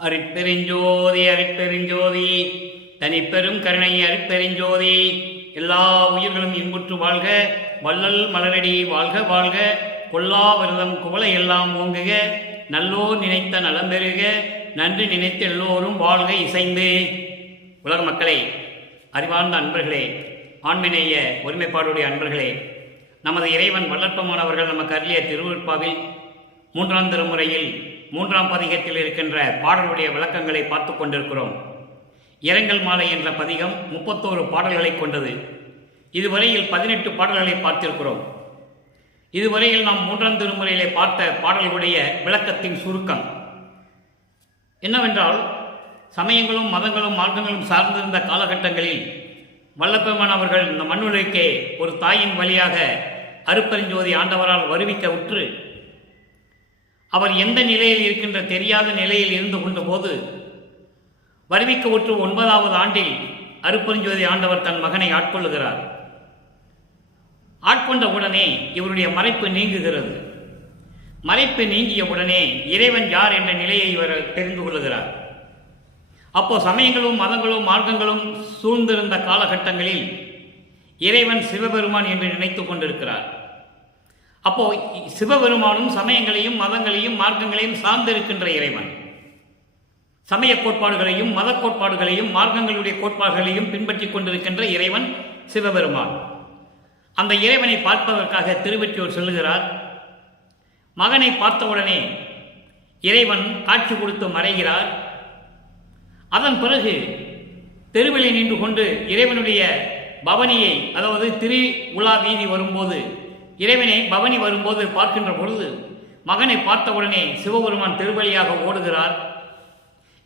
அருட்பெருஞ்சோதி அருட்பெருஞ்சோதி தனிப்பெரும் கருணை அருட்பெருஞ்சோதி. எல்லா உயிர்களும் இன்புற்று வாழ்க, வள்ளல் மலரடி வாழ்க வாழ்க, கொல்லா விரதம் குவளை எல்லாம் ஓங்குக, நல்லோர் நினைத்த நலம் பெறுக, நன்றி நினைத்த எல்லோரும் வாழ்க இசைந்து. உலக மக்களே, அறிவார்ந்த அன்பர்களே, ஆண்மினேய ஒருமைப்பாடுடைய அன்பர்களே, நமது இறைவன் வல்லற்பமானவர்கள் நமக்கு அருளிய திருவருட்பாவில் 3ஆம் திருமுறையில் 3ஆம் பதிகத்தில் இருக்கின்ற பாடலுடைய விளக்கங்களை பார்த்து கொண்டிருக்கிறோம். இரங்கல் மாலை என்ற பதிகம் 31 பாடல்களை கொண்டது. இதுவரையில் 18 பாடல்களை பார்த்திருக்கிறோம். இதுவரையில் நாம் 3ஆம் திருமுறையிலே பார்த்த பாடல்களுடைய விளக்கத்தின் சுருக்கம் என்னவென்றால், சமயங்களும் மதங்களும் மார்க்கங்களும் சார்ந்திருந்த காலகட்டங்களில் வல்லபெருமானவர்கள் இந்த மண்ணுலகே ஒரு தாயின் வழியாக அருட்பெருஞ்சோதி ஆண்டவரால் வருவிக்க உற்று, அவர் எந்த நிலையில் இருக்கின்ற தெரியாத நிலையில் இருந்து கொண்ட போது வருவிக்க உற்று 9வது ஆண்டில் அருட்பெருஞ்சோதி ஆண்டவர் தன் மகனை ஆட்கொள்ளுகிறார். ஆட்கொண்ட உடனே இவருடைய மறைப்பு நீங்குகிறது. மறைப்பு நீங்கிய உடனே இறைவன் யார் என்ற நிலையை இவர் தெரிந்து கொள்ளுகிறார். அப்போ சமயங்களும் மதங்களும் மார்க்கங்களும் சூழ்ந்திருந்த காலகட்டங்களில் இறைவன் சிவபெருமான் என்று நினைத்து கொண்டிருக்கிறார். அப்போ சிவபெருமானும் சமயங்களையும் மதங்களையும் மார்க்கங்களையும் சார்ந்திருக்கின்ற இறைவன், சமய கோட்பாடுகளையும் மத கோட்பாடுகளையும் மார்க்கங்களுடைய கோட்பாடுகளையும் பின்பற்றி கொண்டிருக்கின்ற இறைவன் சிவபெருமான். அந்த இறைவனை பார்ப்பதற்காக திருவெற்றியூர் செல்லுகிறார். மகனை பார்த்தவுடனே இறைவன் காட்சி கொடுத்து மறைகிறார். அதன் பிறகு தெருவிலே நின்று கொண்டு இறைவனுடைய பவனியை, அதாவது திரு உலா வீதி வரும்போது, இறைவனை பவனி வரும்போது பார்க்கின்ற பொழுது மகனை பார்த்தவுடனே சிவபெருமான் திருவழியாக ஓடுகிறார்.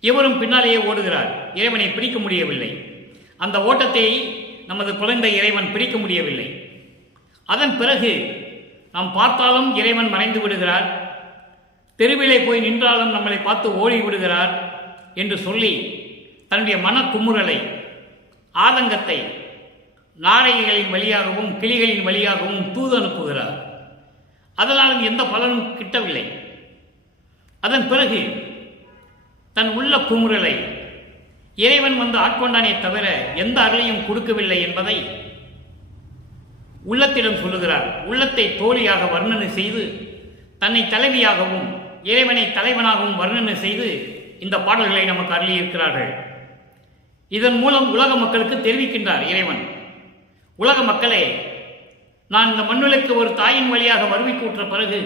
இவரும் பின்னாலேயே ஓடுகிறார். இறைவனை பிடிக்க முடியவில்லை. அந்த ஓட்டத்தை நமது குழந்தை இறைவன் பிடிக்க முடியவில்லை. அதன் பிறகு நாம் பார்த்தாலும் இறைவன் மறைந்து விடுகிறார். தெருவிலே போய் நின்றாலும் நம்மளை பார்த்து ஓடி விடுகிறார் என்று சொல்லி தன்னுடைய மனக்குமுறலை, ஆதங்கத்தை நாரைகளின் வழியாகவும் கிளிகளின் வழியாகவும் தூது அனுப்புகிறார். அதனாலும் எந்த பலனும் கிட்டவில்லை. அதன் பிறகு தன் உள்ள குமுறலை இறைவன் வந்து ஆட்கொண்டானே தவிர எந்த அருளையும் கொடுக்கவில்லை என்பதை உள்ளத்திடம் சொல்லுகிறார். உள்ளத்தை தோழியாக வர்ணனை செய்து தன்னை தலைவியாகவும் இறைவனை தலைவனாகவும் வர்ணனை செய்து இந்த பாடல்களை நமக்கு அருளியிருக்கிறார்கள். இதன் மூலம் உலக மக்களுக்கு தெரிவிக்கின்றார் இறைவன், உலக மக்களே, நான் இந்த மண்ணுலகுக்கு ஒரு தாயின் வழியாக வருவிக்கூற்ற பிறகு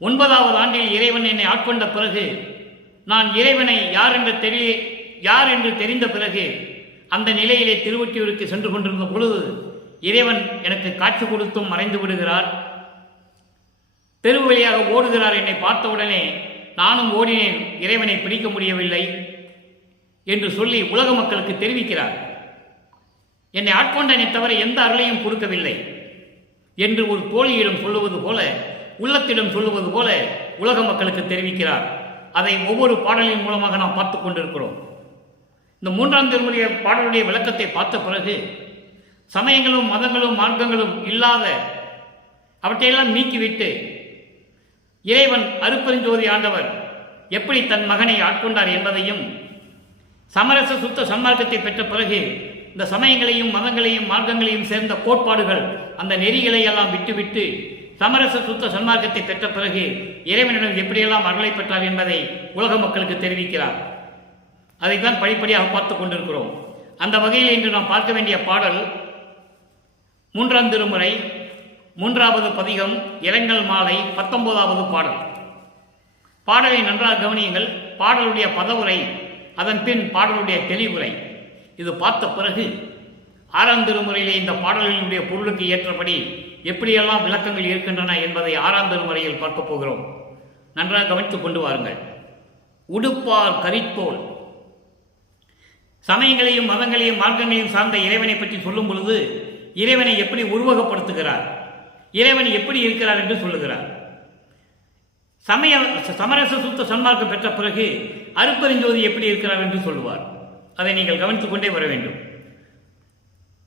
9வது ஆண்டில் இறைவன் என்னை ஆட்கொண்ட பிறகு, நான் இறைவனை யார் என்று தெரிந்த பிறகு அந்த நிலையிலே திருவொற்றியூருக்கு சென்று கொண்டிருந்த பொழுது இறைவன் எனக்கு காட்சி கொடுத்தும் மறைந்து விடுகிறார். தெரு வழியாக ஓடுகிறார். என்னை பார்த்தவுடனே நானும் ஓடினேன், இறைவனை பிடிக்க முடியவில்லை என்று சொல்லி உலக மக்களுக்கு தெரிவிக்கிறார். என்னை ஆட்கொண்டனை தவிர எந்த அருளையும் கொடுக்கவில்லை என்று ஒரு தோழியிடம் சொல்லுவது போல, உள்ளத்திடம் சொல்லுவது போல உலக மக்களுக்கு தெரிவிக்கிறார். அதை ஒவ்வொரு பாடலின் மூலமாக நாம் பார்த்து கொண்டிருக்கிறோம். இந்த 3ஆம் திருமுறை பாடலுடைய விளக்கத்தை பார்த்த பிறகு சமயங்களும் மதங்களும் மார்க்கங்களும் இல்லாத அவற்றையெல்லாம் நீக்கிவிட்டு இறைவன் அருட்பெருஞ்சோதி ஆண்டவர் எப்படி தன் மகனை ஆட்கொண்டார் என்பதையும், சமரச சுத்த சன்மார்க்கத்தை பெற்ற பிறகு இந்த சமயங்களையும் மதங்களையும் மார்க்கங்களையும் சேர்ந்த கோட்பாடுகள், அந்த நெறிகளை எல்லாம் விட்டுவிட்டு சமரச சுத்த சன்மார்க்கத்தை பெற்ற பிறகு இறைவனிடம் எப்படியெல்லாம் அருளை பெற்றார் என்பதை உலக மக்களுக்கு தெரிவிக்கிறார். அதைத்தான் படிப்படியாக பார்த்து கொண்டிருக்கிறோம். அந்த வகையில் இன்று நாம் பார்க்க வேண்டிய பாடல் 3ஆம் திருமுறை 3வது பதிகம் இரங்கல் மாலை 19வது பாடல். பாடலை நன்றாக கவனியுங்கள். பாடலுடைய பதவுரை, அதன் பின் பாடலுடைய தெளிவுரை. இது பார்த்த பிறகு 6ஆம் திருமுறையிலே இந்த பாடலினுடைய பொருளுக்கு ஏற்றபடி எப்படியெல்லாம் விளக்கங்கள் இருக்கின்றன என்பதை 6ஆம் திருமுறையில் பார்க்க போகிறோம். நன்றாக கவனித்துக் கொண்டு வாருங்கள். உடுப்பார் கரித்தோல். சமயங்களையும் மதங்களையும் மார்க்கங்களையும் சார்ந்த இறைவனை பற்றி சொல்லும் பொழுது இறைவனை எப்படி உருவகப்படுத்துகிறார், இறைவன் எப்படி இருக்கிறார் என்று சொல்லுகிறார். சமரச சுத்த சன்மார்க்கம் பெற்ற பிறகு அருட்பெருஞ்சோதி எப்படி இருக்கிறார் என்று சொல்லுவார். அதை நீங்கள் கவனித்துக் கொண்டே வர வேண்டும்.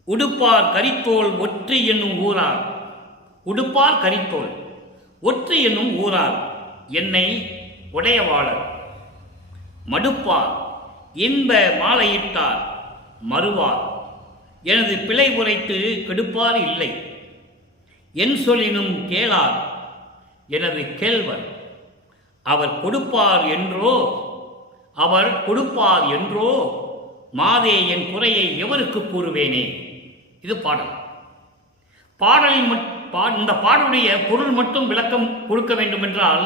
உடுப்பார் கரித்தோல் ஒற்று என்னும் ஊரார். உடுப்பார் கரித்தோல் ஒற்று என்னும் ஊரார் என்னை உடையவாளர். மடுப்பார் இன்ப மாலையிட்டார் மறுவார் எனது பிழை உரைத்து கெடுப்பார் இல்லை என் சொல்லினும் கேளார் எனது கேள்வர் அவர் கொடுப்பார் என்றோ அவர் கொடுப்பார் என்றோ மாதே என் குறையை எவருக்கு கூறுவேனே. இது பாடல். பாடலின் இந்த பாடலுடைய பொருள் மட்டும் விளக்கம் கொடுக்க வேண்டும் என்றால்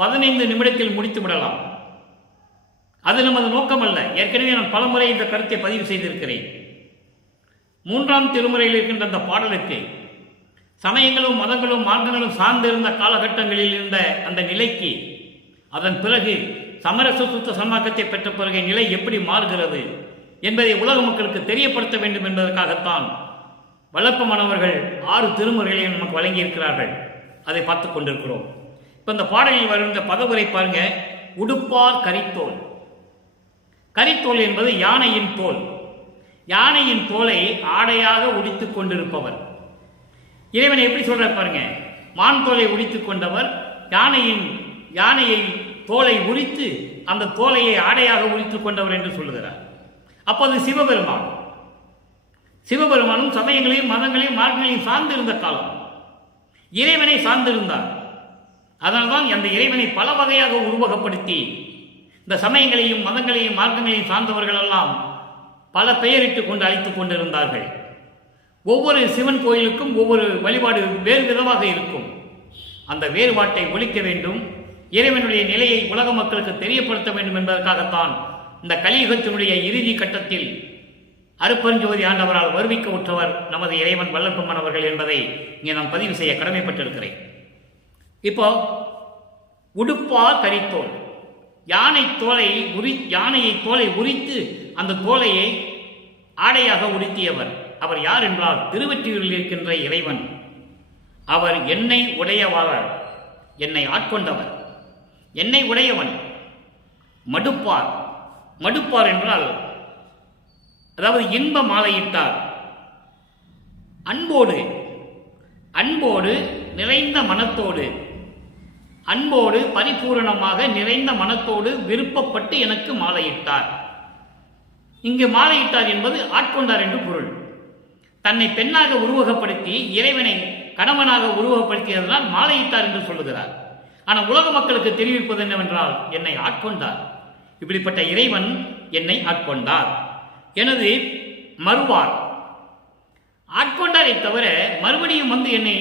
15 நிமிடத்தில் முடித்து விடலாம். அது நமது நோக்கம் அல்ல. ஏற்கனவே நான் பலமுறை இந்த கருத்தை பதிவு செய்திருக்கிறேன். 3ஆம் திருமுறையில் இருக்கின்ற அந்த பாடலுக்கு சமயங்களும் மதங்களும் மார்க்கங்களும் சார்ந்திருந்த காலகட்டங்களில் இருந்த அந்த நிலைக்கு அதன் பிறகு சமரச சுத்த சன்மார்க்கத்தை பெற்ற பிறகு நிலை எப்படி மாறுகிறது என்பதை உலக மக்களுக்கு தெரியப்படுத்த வேண்டும் என்பதற்காகத்தான் வல்லப்பமானவர்கள் 6 திருமுறைகளையும் நமக்கு வழங்கியிருக்கிறார்கள். அதை பார்த்து கொண்டிருக்கிறோம். இப்போ இந்த பாடலில் வருகின்ற பதவுரை பாருங்க. உடுப்பார் கரித்தோல். கரித்தோல் என்பது யானையின் தோல். யானையின் தோலை ஆடையாக உடித்துக் கொண்டிருப்பவர். இறைவனை எப்படி சொல்ற பாருங்க. மான் தோலை உடித்துக் கொண்டவர் யானையை தோலை உரித்து அந்த தோலையை ஆடையாக உரித்துக் கொண்டவர் என்று சொல்லுகிறார். அப்போது சிவபெருமானும் சமயங்களையும் மதங்களையும் மார்க்கங்களையும் சார்ந்திருந்த காலம். இறைவனை சார்ந்திருந்தார். அதனால்தான் அந்த இறைவனை பல வகையாக உருவகப்படுத்தி இந்த சமயங்களையும் மதங்களையும் மார்க்கங்களையும் சார்ந்தவர்கள் எல்லாம் பல பெயரிட்டுக் கொண்டு அழைத்துக் கொண்டிருந்தார்கள். ஒவ்வொரு சிவன் கோயிலுக்கும் ஒவ்வொரு வழிபாடு வேறு விதமாக இருக்கும். அந்த வேறுபாட்டை ஒழிக்க வேண்டும், இறைவனுடைய நிலையை உலக மக்களுக்கு தெரியப்படுத்த வேண்டும் என்பதற்காகத்தான் இந்த கலியுகத்தினுடைய இறுதி கட்டத்தில் அருப்பெருஞ்சோதி ஆண்டவரால் வருவிக்க உற்றவர் நமது இறைவன் வல்லப்பெருமான் அவர்கள் என்பதை இங்கே நான் பதிவு செய்ய கடமைப்பட்டிருக்கிறேன். இப்போ உடுப்பார் கரித்தோல். யானையை தோலை உரித்து அந்த தோலையை ஆடையாக உடுத்தியவர். அவர் யார் என்றால் திருவெற்றியூரில் இருக்கின்ற இறைவன். அவர் என்னை உடையவாளர், என்னை ஆட்கொண்டவர், என்னை உடையவன். மடுப்பார் என்றால் அதாவது இன்ப மாலையிட்டார். அன்போடு நிறைந்த மனத்தோடு, அன்போடு பரிபூரணமாக நிறைந்த மனத்தோடு விருப்பப்பட்டு எனக்கு மாலையிட்டார். இங்கு மாலையிட்டார் என்பது ஆட்கொண்டார் என்று பொருள். தன்னை பெண்ணாக உருவகப்படுத்தி இறைவனை கணவனாக உருவகப்படுத்தியதனால் மாலையிட்டார் என்று சொல்லுகிறார். ஆனால் உலக மக்களுக்கு தெரிவிப்பது என்னவென்றால் என்னை ஆட்கொண்டார். இப்படிப்பட்ட இறைவன் என்னை ஆட்கொண்டார். எனது மறுவார். ஆட்கொண்டாரை தவிர மறுபடியும் வந்து என்னை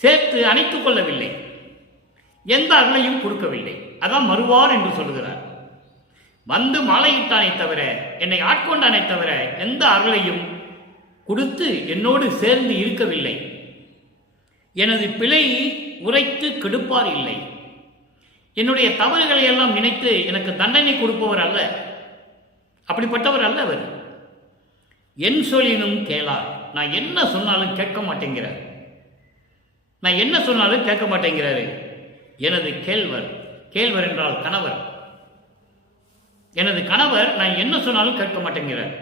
சேர்த்து அணைத்துக் கொள்ளவில்லை, எந்த அருளையும் கொடுக்கவில்லை. அதான் மறுவார் என்று சொல்லுகிறார். வந்து மாலையிட்டானை தவிர, என்னை ஆட்கொண்டானை தவிர எந்த அருளையும் கொடுத்து என்னோடு சேர்ந்து இருக்கவில்லை. எனது பிழை உரைத்து கெடுப்பார் இல்லை. என்னுடைய தவறுகளை எல்லாம் நினைத்து எனக்கு தண்டனை கொடுப்பவர் அல்ல, அப்படிப்பட்டவர் அல்ல அவர். என் சொல்லினும் கேளார். நான் என்ன சொன்னாலும் கேட்க மாட்டேங்கிறார். நான் என்ன சொன்னாலும் கேட்க மாட்டேங்கிறாரு. எனது கேள்வர் என்றால் கணவர். எனது கணவர் நான் என்ன சொன்னாலும் கேட்க மாட்டேங்கிறார்.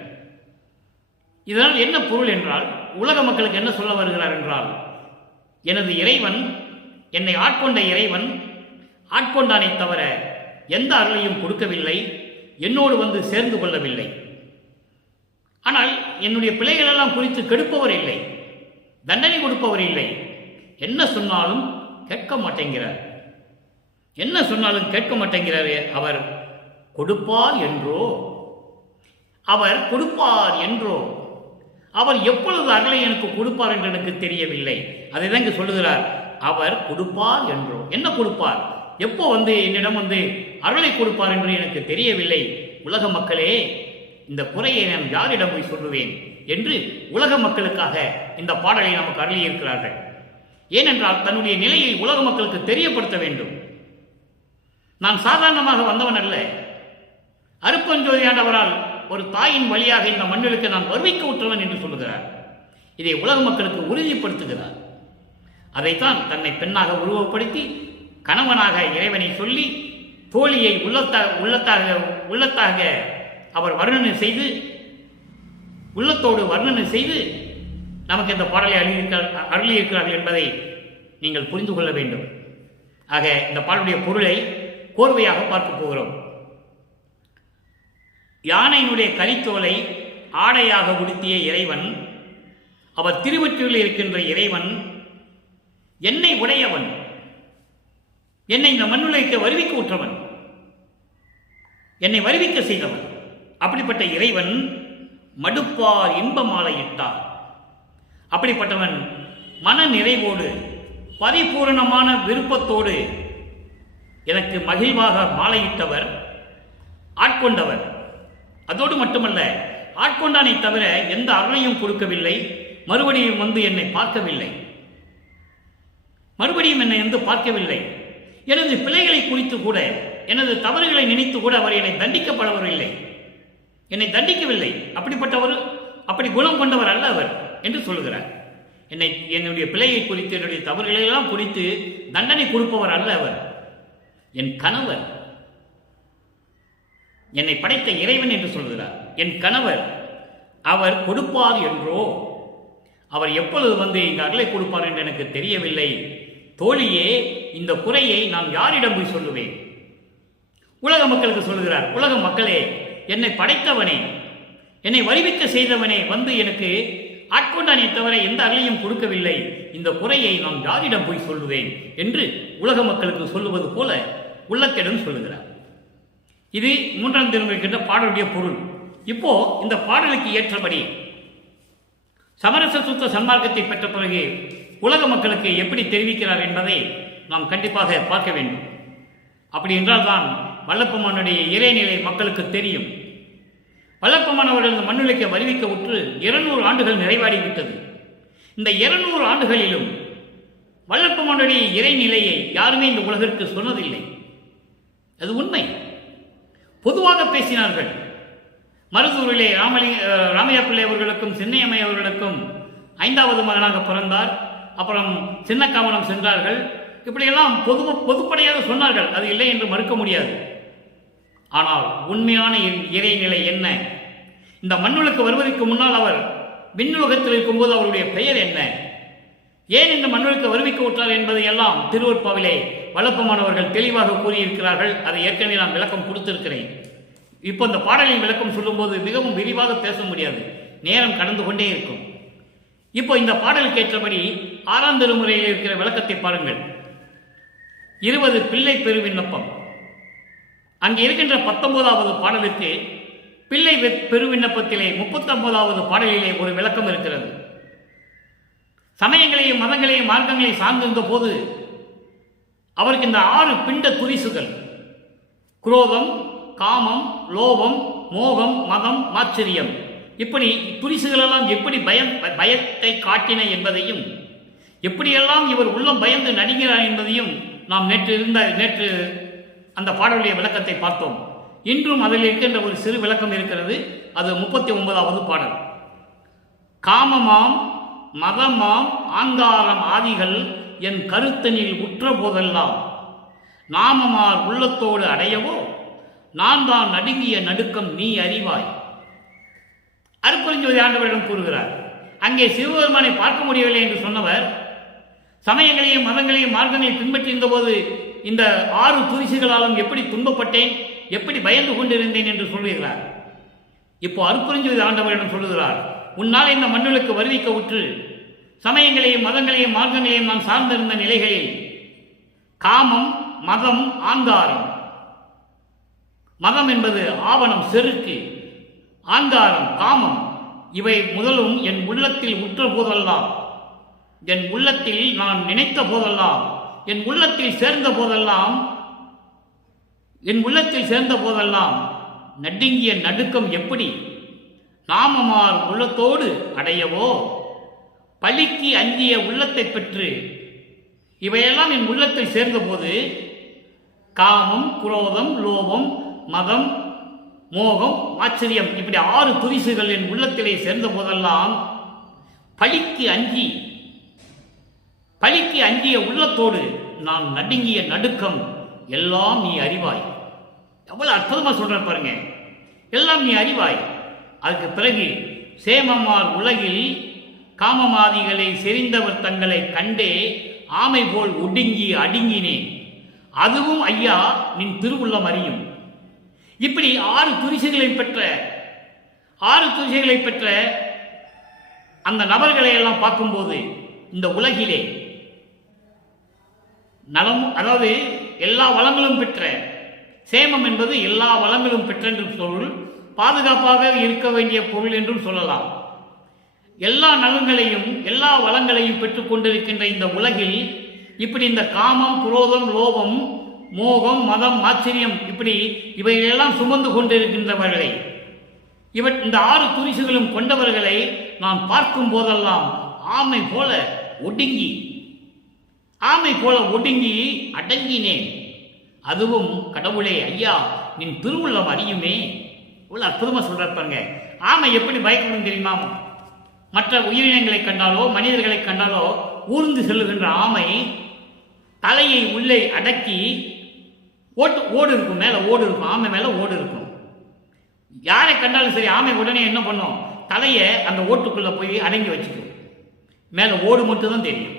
இதனால் என்ன பொருள் என்றால் உலக மக்களுக்கு என்ன சொல்ல வருகிறார் என்றால் எனது இறைவன், என்னை ஆட்கொண்ட இறைவன் ஆட்கொண்டானை தவிர எந்த அருளையும் கொடுக்கவில்லை, என்னோடு வந்து சேர்ந்து கொள்ளவில்லை. ஆனால் என்னுடைய பிள்ளைகளெல்லாம் குறித்து கெடுப்பவர் இல்லை, தண்டனை கொடுப்பவர் இல்லை. என்ன சொன்னாலும் கேட்க மாட்டேங்கிறார். என்ன சொன்னாலும் கேட்க மாட்டேங்கிறாரு. அவர் கொடுப்பார் என்றோ, அவர் கொடுப்பார் என்றோ, அவர் எப்பொழுது அருளை எனக்கு கொடுப்பார் என்று எனக்கு தெரியவில்லை. அதை தான் இங்கு சொல்லுகிறார். அவர் கொடுப்பார் என்றோ. என்ன கொடுப்பார், எப்போ வந்து என்னிடம் வந்து அருளை கொடுப்பார் என்று எனக்கு தெரியவில்லை. உலக மக்களே, இந்த குறையை நான் யாரிடம் போய் சொல்லுவேன் என்று உலக மக்களுக்காக இந்த பாடலை நமக்கு அருளியிருக்கிறார்கள். ஏனென்றால் தன்னுடைய நிலையை உலக மக்களுக்கு தெரியப்படுத்த வேண்டும். நான் சாதாரணமாக வந்தவன் அல்ல. அருப்பெருஞ்சோதி ஆண்டவரால் ஒரு தாயின் வழியாக இந்த மண்ணிற்கு நான் வருவிக்க உற்றவன் என்று சொல்லுகிறார். இதை உலக மக்களுக்கு உறுதிப்படுத்துகிறார். அதைத்தான் தன்னை பெண்ணாக உருவப்படுத்தி கணவனாக இறைவனை சொல்லி தோழியை உள்ளத்தாக அவர் வர்ணனை செய்து, உள்ளத்தோடு வர்ணனை செய்து நமக்கு இந்த பாடலை அருளியிருக்கிறார்கள் என்பதை நீங்கள் புரிந்து கொள்ள வேண்டும். ஆக இந்த பாடலுடைய பொருளை கோர்வையாக பார்க்க போகிறோம். யானையினுடைய கரித்தோலை ஆடையாக உடுத்திய இறைவன், அவர் திருவற்றில் இருக்கின்ற இறைவன், என்னை உடையவன், என்னை இந்த மண்ணுலகிற்கு வருவிக்க உற்றவன், என்னை வருவிக்க செய்தவன். அப்படிப்பட்ட இறைவன் மடுப்பார் இன்ப மாலையிட்டார். அப்படிப்பட்டவன் மன நிறைவோடு பரிபூரணமான விருப்பத்தோடு எனக்கு மகிழ்வாக மாலையிட்டவர், ஆட்கொண்டவர். அதோடு மட்டுமல்ல, ஆட்கொண்டானை தவிர எந்த அருளையும் கொடுக்கவில்லை, மறுபடியும் வந்து என்னை பார்க்கவில்லை, மறுபடியும் என்னை வந்து பார்க்கவில்லை. எனது பிழைகளை குறித்து கூட, எனது தவறுகளை நினைத்து கூட அவர் என்னை தண்டிக்கப்படவில்லை, என்னை தண்டிக்கவில்லை. அப்படிப்பட்டவர், அப்படி குணம் கொண்டவர் அல்ல அவர் என்று சொல்கிறார். என்னுடைய பிழையை குறித்து, என்னுடைய தவறுகளெல்லாம் குறித்து தண்டனை கொடுப்பவர் அல்ல அவர், என் கணவர், என்னை படைத்த இறைவன் என்று சொல்கிறார். என் கணவர், அவர் கொடுப்பார் என்றோ, அவர் எப்பொழுது வந்து இங்கு அருளை கொடுப்பார் என்று எனக்கு தெரியவில்லை. தோழியே, இந்த குறையை நான் யாரிடம் போய் சொல்லுவேன்? உலக மக்களுக்கு சொல்லுகிறார். உலக மக்களே, என்னை படைத்தவனே, என்னை வருவிக்க செய்தவனே வந்து எனக்கு ஆட்கொண்டானே தவிர எந்த அருளையும் கொடுக்கவில்லை. இந்த குறையை நான் யாரிடம் போய் சொல்லுவேன் என்று உலக மக்களுக்கு சொல்லுவது போல உள்ளத்திடம் சொல்லுகிறார். இது 3ஆம் திருமுறைக்கின்ற பாடலுடைய பொருள். இப்போ இந்த பாடலுக்கு ஏற்றபடி சமரச சுத்த சன்மார்க்கத்தை பெற்ற பிறகு உலக மக்களுக்கு எப்படி தெரிவிக்கிறார் என்பதை நாம் கண்டிப்பாக பார்க்க வேண்டும். அப்படி என்றால் தான் வல்லப்பெருமானுடைய இறைநிலை மக்களுக்கு தெரியும். வல்லப்பெருமான் அவர்கள் இந்த மண்ணுலகிற்கு வருவிக்க உற்று 200 ஆண்டுகள் நிறைவாடிவிட்டது. இந்த 200 ஆண்டுகளிலும் வல்லப்பெருமானுடைய இறைநிலையை யாருமே இந்த உலகிற்கு சொன்னதில்லை. அது உண்மை. பொதுவாக பேசினார்கள். மருதூரிலே ராமையா பிள்ளை அவர்களுக்கும் சின்னையம்மை அவர்களுக்கும் 5வது மகனாக பிறந்தார். அப்புறம் சின்ன காமனம் சென்றார்கள். இப்படியெல்லாம் பொதுப்படையாக சொன்னார்கள். அது இல்லை என்று மறுக்க முடியாது. ஆனால் உண்மையான இறைநிலை என்ன? இந்த மண்ணுலகுக்கு வருவதற்கு முன்னால் அவர் விண்ணுலகத்தில் இருக்கும்போது அவருடைய பெயர் என்ன? ஏன் இந்த மண்ணுலகுக்கு வருவிக்க விட்டார் என்பதை எல்லாம் திருவருட்பாவிலே வல்லப்பெருமானவர்கள் தெளிவாக கூறியிருக்கிறார்கள். அதை ஏற்கனவே நான் விளக்கம் கொடுத்திருக்கிறேன். இப்போ இந்த பாடலின் விளக்கம் சொல்லும்போது மிகவும் விரிவாக பேச முடியாது, நேரம் கடந்து கொண்டே இருக்கும். இப்போ இந்த பாடலுக்கு ஏற்றபடி 6ஆம் திருமுறையில் இருக்கிற விளக்கத்தை பாருங்கள். 20 பிள்ளை பெருவிண்ணப்பம். அங்கே இருக்கின்ற 19வது பாடலுக்கு பிள்ளை பெருவிண்ணப்பத்திலே 39வது பாடலிலே ஒரு விளக்கம் இருக்கிறது. சமயங்களையும் மதங்களையும் மார்க்கங்களையும் சார்ந்திருந்த போது அவருக்கு இந்த 6 பிண்ட துரிசுகள், குரோதம், காமம், லோபம், மோகம், மதம், மாச்சரியம், இப்படி துரிசுகளெல்லாம் எப்படி பயத்தை காட்டின என்பதையும், எப்படியெல்லாம் இவர் உள்ளம் பயந்து நடுங்கிறார் என்பதையும் நாம் நேற்று அந்த பாடலுடைய விளக்கத்தை பார்த்தோம். இன்றும் அதில் இருக்கின்ற ஒரு சிறு விளக்கம் இருக்கிறது. அது 39வது பாடல். காமமாம் மதமாம் ஆங்காரம் ஆதிகள் என் கருத்தனில் உற்ற போதெல்லாம் நாமமார் உள்ளத்தோடு அடையவோ நான் தான் நடுங்கிய நடுக்கம் நீ அறிவாய். அருட்பெருஞ்சோதி ஆண்டவரிடம் கூறுகிறார். அங்கே சிவபெருமானை பார்க்க முடியவில்லை என்று சொன்னவர் சமயங்களையும் மதங்களையும் மார்க்கங்களையும் பின்பற்றியிருந்த போது இந்த 6 துரிசுகளாலும் எப்படி துன்பப்பட்டேன், எப்படி பயந்து கொண்டிருந்தேன் என்று சொல்லுகிறார். இப்போ அருட்பெருஞ்சோதி ஆண்டவரிடம் சொல்லுகிறார், உன்னால் இந்த மண்ணுலகுக்கு வருவிக்க உற்று சமயங்களையும் மதங்களையும் மார்க்கங்களையும் நான் சார்ந்திருந்த நிலைகளில் காமம், மதம், ஆங்காரம். மதம் என்பது ஆவணம், செருக்கு. ஆங்காரம், காமம். இவை முதலும் என் உள்ளத்தில் உற்ற போதெல்லாம், என் உள்ளத்தில் நான் நினைத்த போதெல்லாம், என் உள்ளத்தில் சேர்ந்த போதெல்லாம் நடுங்கிய நடுக்கம் எப்படி நாமமார் உள்ளத்தோடு அடையவோ பலிக்கு அஞ்சிய உள்ளத்தை பெற்று. இவையெல்லாம் என் உள்ளத்தில் சேர்ந்தபோது காமம், குரோதம், லோபம், மதம், மோகம், ஆச்சரியம், இப்படி 6 துரிசுகள் என் உள்ளத்திலே சேர்ந்த போதெல்லாம் பலிக்கு அஞ்சிய உள்ளத்தோடு நான் நடுங்கிய நடுக்கம் எல்லாம் நீ அறிவாய். எவ்வளவு அற்புதமா சொல்ற பாருங்க. எல்லாம் நீ அறிவாய். அதுக்கு பிறகு சேமமார் உலகில் காமமாதிகளை செறிந்தவர் தங்களை கண்டே ஆமை போல் ஒடுங்கி அடுங்கினேன். அதுவும் ஐயா நின் திருவுள்ளம் அறியும். இப்படி 6 துரிசைகளை பெற்ற அந்த நபர்களை எல்லாம் பார்க்கும்போது இந்த உலகிலே நலம், அதாவது எல்லா வளங்களும் பெற்ற, சேமம் என்பது எல்லா வளங்களும் பெற்ற என்று பொருள், பாதுகாப்பாக இருக்க வேண்டிய பொருள் என்றும் சொல்லலாம். எல்லா நலன்களையும் எல்லா வளங்களையும் பெற்றுக் கொண்டிருக்கின்ற இந்த உலகில் இப்படி இந்த காமம், குரோதம், லோபம், மோகம், மதம், ஆச்சரியம், இப்படி இவைகளெல்லாம் சுமந்து கொண்டிருக்கின்றவர்களை, இந்த 6 துரிசுகளும் கொண்டவர்களை நான் பார்க்கும் போதெல்லாம் ஆமை போல ஒடுங்கி அடங்கினேன். அதுவும் கடவுளே ஐயா, நின் திருவுள்ளம் அறியுமே. இவ்வளவு அற்புதமா சொல்றாங்க. ஆமை எப்படி பயப்படும் தெரியுமா? மற்ற உயிரினங்களை கண்டாலோ மனிதர்களை கண்டாலோ ஊர்ந்து செல்லுகின்ற ஆமை தலையை உள்ளே அடக்கி ஓடு இருக்கும், மேல ஓடு இருக்கும், ஆமை மேல ஓடு இருக்கும். யாரை கண்டாலும் சரி ஆமை உடனே என்ன பண்ணும்? தலையை அந்த ஓட்டுக்குள்ள போய் அடங்கி வச்சுக்கும், மேல ஓடு மட்டும்தான் தெரியும்.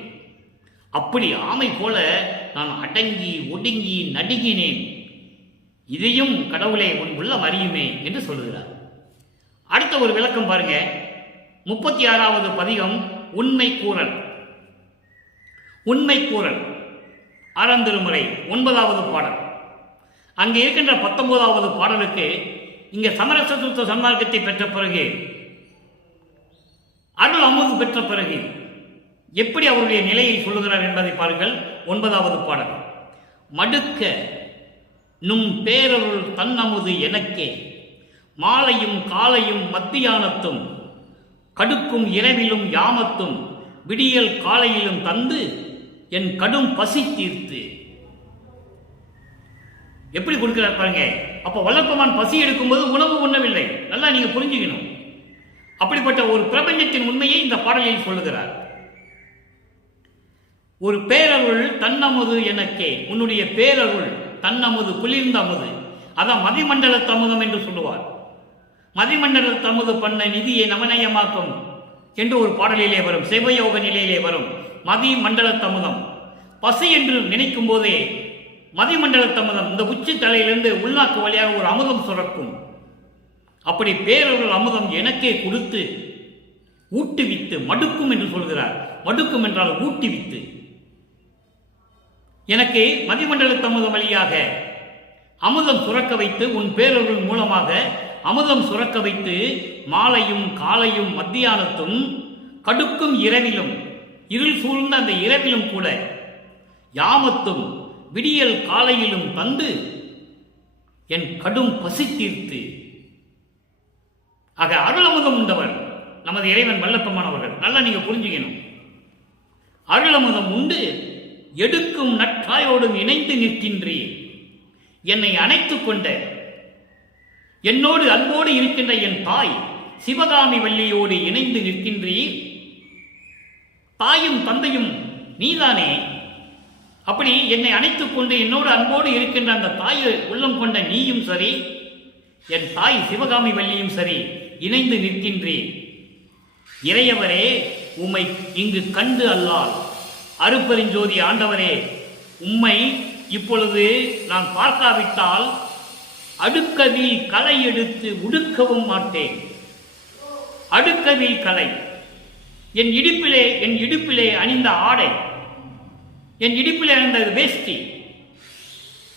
அப்படி ஆமை போல நான் அடங்கி ஒடுங்கி நடுங்கினேன். இதையும் கடவுளே உன் உள்ளம் அறியுமே என்று சொல்லுகிறார். அடுத்த ஒரு விளக்கம் பாருங்க. 36வது பதிகம் உண்மை கூறல். 6ஆம் திருமுறை 9வது பாடல். அங்கே இருக்கின்ற 19வது பாடலுக்கு இங்கே சமரச சுத்த சன்மார்க்கத்தை பெற்ற பிறகு, அருள் அமுது பெற்ற பிறகு எப்படி அவருடைய நிலையை சொல்லுகிறார் என்பதை பாருங்கள். 9வது பாடல். மடுக்க நும் பேரருள் தன்னமுது எனக்கே, மாலையும் காலையும் மத்தியானத்தும், கடுக்கும் இரவிலும் யாமத்தும், விடியல் காலையிலும் தந்து என் கடும் பசி தீர்த்து. எப்படி கொடுக்கிறார் பாருங்க. அப்ப வல்லப்பமான் பசி எடுக்கும்போது உணவு உண்ணவில்லை. நல்லா நீங்க புரிஞ்சுக்கணும். அப்படிப்பட்ட ஒரு பிரபஞ்சத்தின் உண்மையை இந்த பாடலில் சொல்லுகிறார். ஒரு பேரருள் தன்னமுது எனக்கே, உன்னுடைய பேரருள் தன்னமுது, குளிர்ந்த அமுது, அதான் மதிமண்டல தமுதம் என்று சொல்லுவார். மதிமண்டல தமுது பண்ண நிதியை நவநயமாக்கும் என்று ஒரு பாடலிலே வரும், சிவயோக நிலையிலே வரும் மதிமண்டல தமுதம். பசி என்று நினைக்கும் போதே மதிமண்டல தமுதம் இந்த உச்சி தலையிலிருந்து உள்நாக்கு வழியாக ஒரு அமுதம் சுரக்கும். அப்படி பேரருள் அமுதம் எனக்கே கொடுத்து ஊட்டுவித்து, மடுக்கும் என்று சொல்கிறார். மடுக்கும் என்றால் ஊட்டுவித்து, எனக்கு மதிமண்டல தமுதம் வழியாக அமுதம் சுரக்க வைத்து, உன் பேரருள் மூலமாக அமுதம் சுரக்க வைத்து, மாலையும் காலையும் மத்தியானத்தும், கடுக்கும் இரவிலும், இருள் சூழ்ந்த அந்த இரவிலும் கூட, யாமத்தும் விடியல் காலையிலும் தந்து என் கடும் பசி தீர்த்து. ஆக அருள் அமுதம் உண்டவர் நமது இறைவன் வல்லப்பமானவர்கள். நல்லா நீங்க புரிஞ்சுக்கணும். அருள் அமுதம் உண்டு எடுக்கும் நற்றாயோடும் இணைந்து நிற்கின்றீர். என்னை அணைத்துக் கொண்ட, என்னோடு அன்போடு இருக்கின்ற என் தாய் சிவகாமி வள்ளியோடு இணைந்து நிற்கின்றீர். தாயும் தந்தையும் நீதானே. அப்படி என்னை அணைத்துக் கொண்டு என்னோடு அன்போடு இருக்கின்ற அந்த தாயை உள்ளம் கொண்ட நீயும் சரி, என் தாய் சிவகாமி வள்ளியும் சரி, இணைந்து நிற்கின்றீர். இறையவரே, உம்மை இங்கு கண்டு அல்லால், அருப்பெருஞ்சோதி ஆண்டவரே, உம்மை இப்பொழுது நான் பார்க்காவிட்டால் அடுக்கவில் கலை எடுத்து உடுக்கவும் மாட்டேன். அடுக்கவில் கலை, என் இடுப்பிலே அணிந்த ஆடை, என் இடுப்பிலே அணிந்த வேஷ்டி,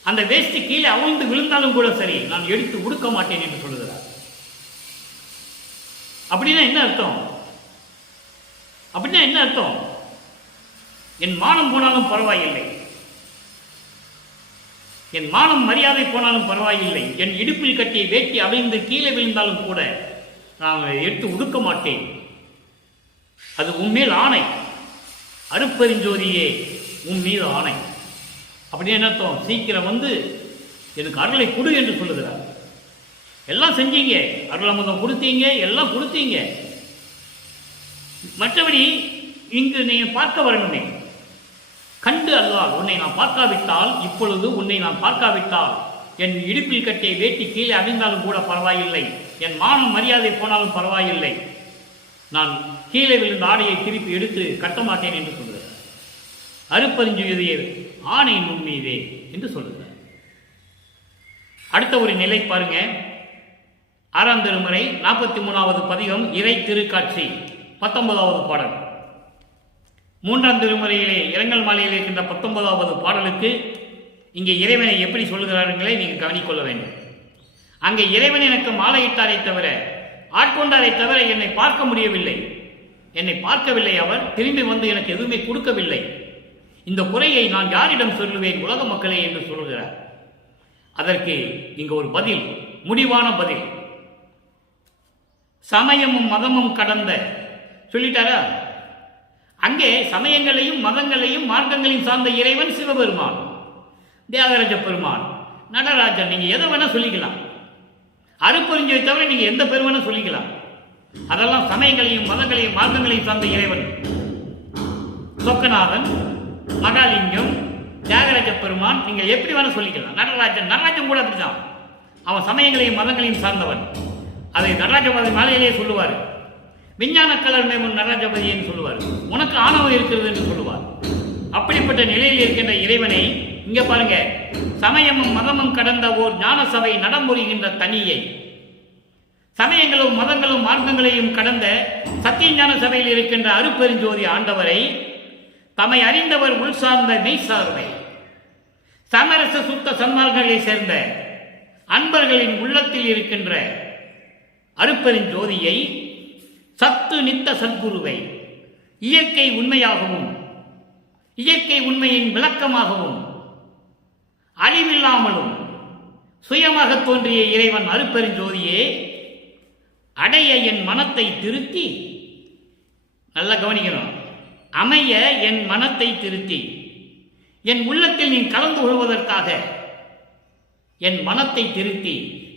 அந்த வேஷ்டி கீழே அவிழ்ந்து விழுந்தாலும் கூட சரி, நான் எடுத்து உடுக்க மாட்டேன் என்று சொல்லுகிறார். அப்படின்னா என்ன அர்த்தம்? என் மானம் போனாலும் பரவாயில்லை, என் மானம் மரியாதை போனாலும் பரவாயில்லை, என் இடுப்பில் கட்டிய வேட்டி அவிழ்ந்து கீழே விழுந்தாலும் கூட நான் எடுத்து உடுக்க மாட்டேன். அது உன்மேல் ஆணை, அருப்பெருஞ்சோதியே உன் மீது ஆணை. அப்படின்னு என்ன அர்த்தம்? சீக்கிரம் வந்து எனக்கு அருளை கொடு என்று சொல்லுகிறார். எல்லாம் செஞ்சீங்க, அருள் அமுதம் கொடுத்தீங்க, எல்லாம் கொடுத்தீங்க. மற்றபடி இங்கு நீ பார்க்க வரணுமே, கண்டு அல்லால் உன்னை நான் பார்க்காவிட்டால், இப்பொழுது உன்னை நான் பார்க்காவிட்டால் என் இடுப்பில் கட்டிய வேட்டி கீழே அணிந்தாலும் கூட பரவாயில்லை, என் மானம் மரியாதை போனாலும் பரவாயில்லை, நான் கீழே விழுந்த ஆடையை திருப்பி எடுத்து கட்ட மாட்டேன் என்று சொல்கிறார். அருப்பெருஞ்சோதியே ஆணை நுண்மீதே என்று சொல்கிறார். அடுத்த ஒரு நிலை பாருங்க. 6ஆம் திருமுறை 43வது பதிகம் இறை திருக்காட்சி 19வது பாடல். 3ஆம் திருமுறையிலே இரங்கல் மாலையில் இருக்கின்ற 19வது பாடலுக்கு இங்கே இறைவனை எப்படி சொல்லுகிறார்களே நீங்கள் கவனிக்கொள்ள வேண்டும். அங்கே இறைவன் எனக்கு மாலையிட்டாரை தவிர, ஆட்கொண்டாரை தவிர என்னை பார்க்க முடியவில்லை, என்னை பார்க்கவில்லை, அவர் திரும்பி வந்து எனக்கு எதுவுமே கொடுக்கவில்லை. இந்த குறையை நான் யாரிடம் சொல்லுவேன் உலக மக்களே என்று சொல்கிறார். அதற்கு இங்கு ஒரு பதில், முடிவான பதில். சமயமும் மதமும் கடந்த சொல்லிட்டாரா? அங்கே சமயங்களையும் மதங்களையும் மார்க்கங்களையும் சார்ந்த இறைவன் சிவபெருமான், தியாகராஜ பெருமான், நடராஜன், நீங்க எதை வேணா சொல்லிக்கலாம். அருப்பெருஞ்சோதியை தவிர நீங்க எந்த பேர் வேணா சொல்லிக்கலாம். அதெல்லாம் சமயங்களையும் மதங்களையும் மார்க்கங்களையும் சார்ந்த இறைவன். சொக்கநாதன், மகாலிங்கம், தியாகராஜ பெருமான், நீங்க எப்படி வேணா சொல்லிக்கலாம். நடராஜன் கூட அப்படிதான், அவன் சமயங்களையும் மதங்களையும் சார்ந்தவன். அதை நடராஜபதி மாலையிலேயே சொல்லுவார். விஞ்ஞான கலர் மேமன் நடராஜபதி என்று சொல்லுவார். உனக்கு ஆணவம் இருக்கிறது என்று சொல்லுவார். அப்படிப்பட்ட நிலையில் இருக்கின்ற இறைவனை இங்க பாருங்க, சமயமும் மதமும் கடந்த ஓர் ஞான சபை நடமுறுகின்ற தனியை, சமயங்களும் மதங்களும் மார்க்கங்களையும் கடந்த சத்திய ஞான சபையில் இருக்கின்ற அருப்பெருஞ்சோதி ஆண்டவரை தம்மை அறிந்தவர் உள் சார்ந்த மெய் சார்வை சமரச சுத்த சன்மார்களை சேர்ந்த அன்பர்களின் உள்ளத்தில் இருக்கின்ற அருப்பெருஞ்சோதியை, சத்து நித்த சத்குருவை, இயற்கை உண்மையாகவும் இயற்கை உண்மையின் விளக்கமாகவும் அழிவில்லாமலும் சுயமாக தோன்றிய இறைவன் அருப்பெருஞ்சோதியே அடைய என் மனத்தை திருத்தி, நல்லா கவனிக்கணும், அமைய என் மனத்தை திருத்தி என் உள்ளத்தில் நீ கலந்து கொள்வதற்காக என் மனத்தை திருத்தி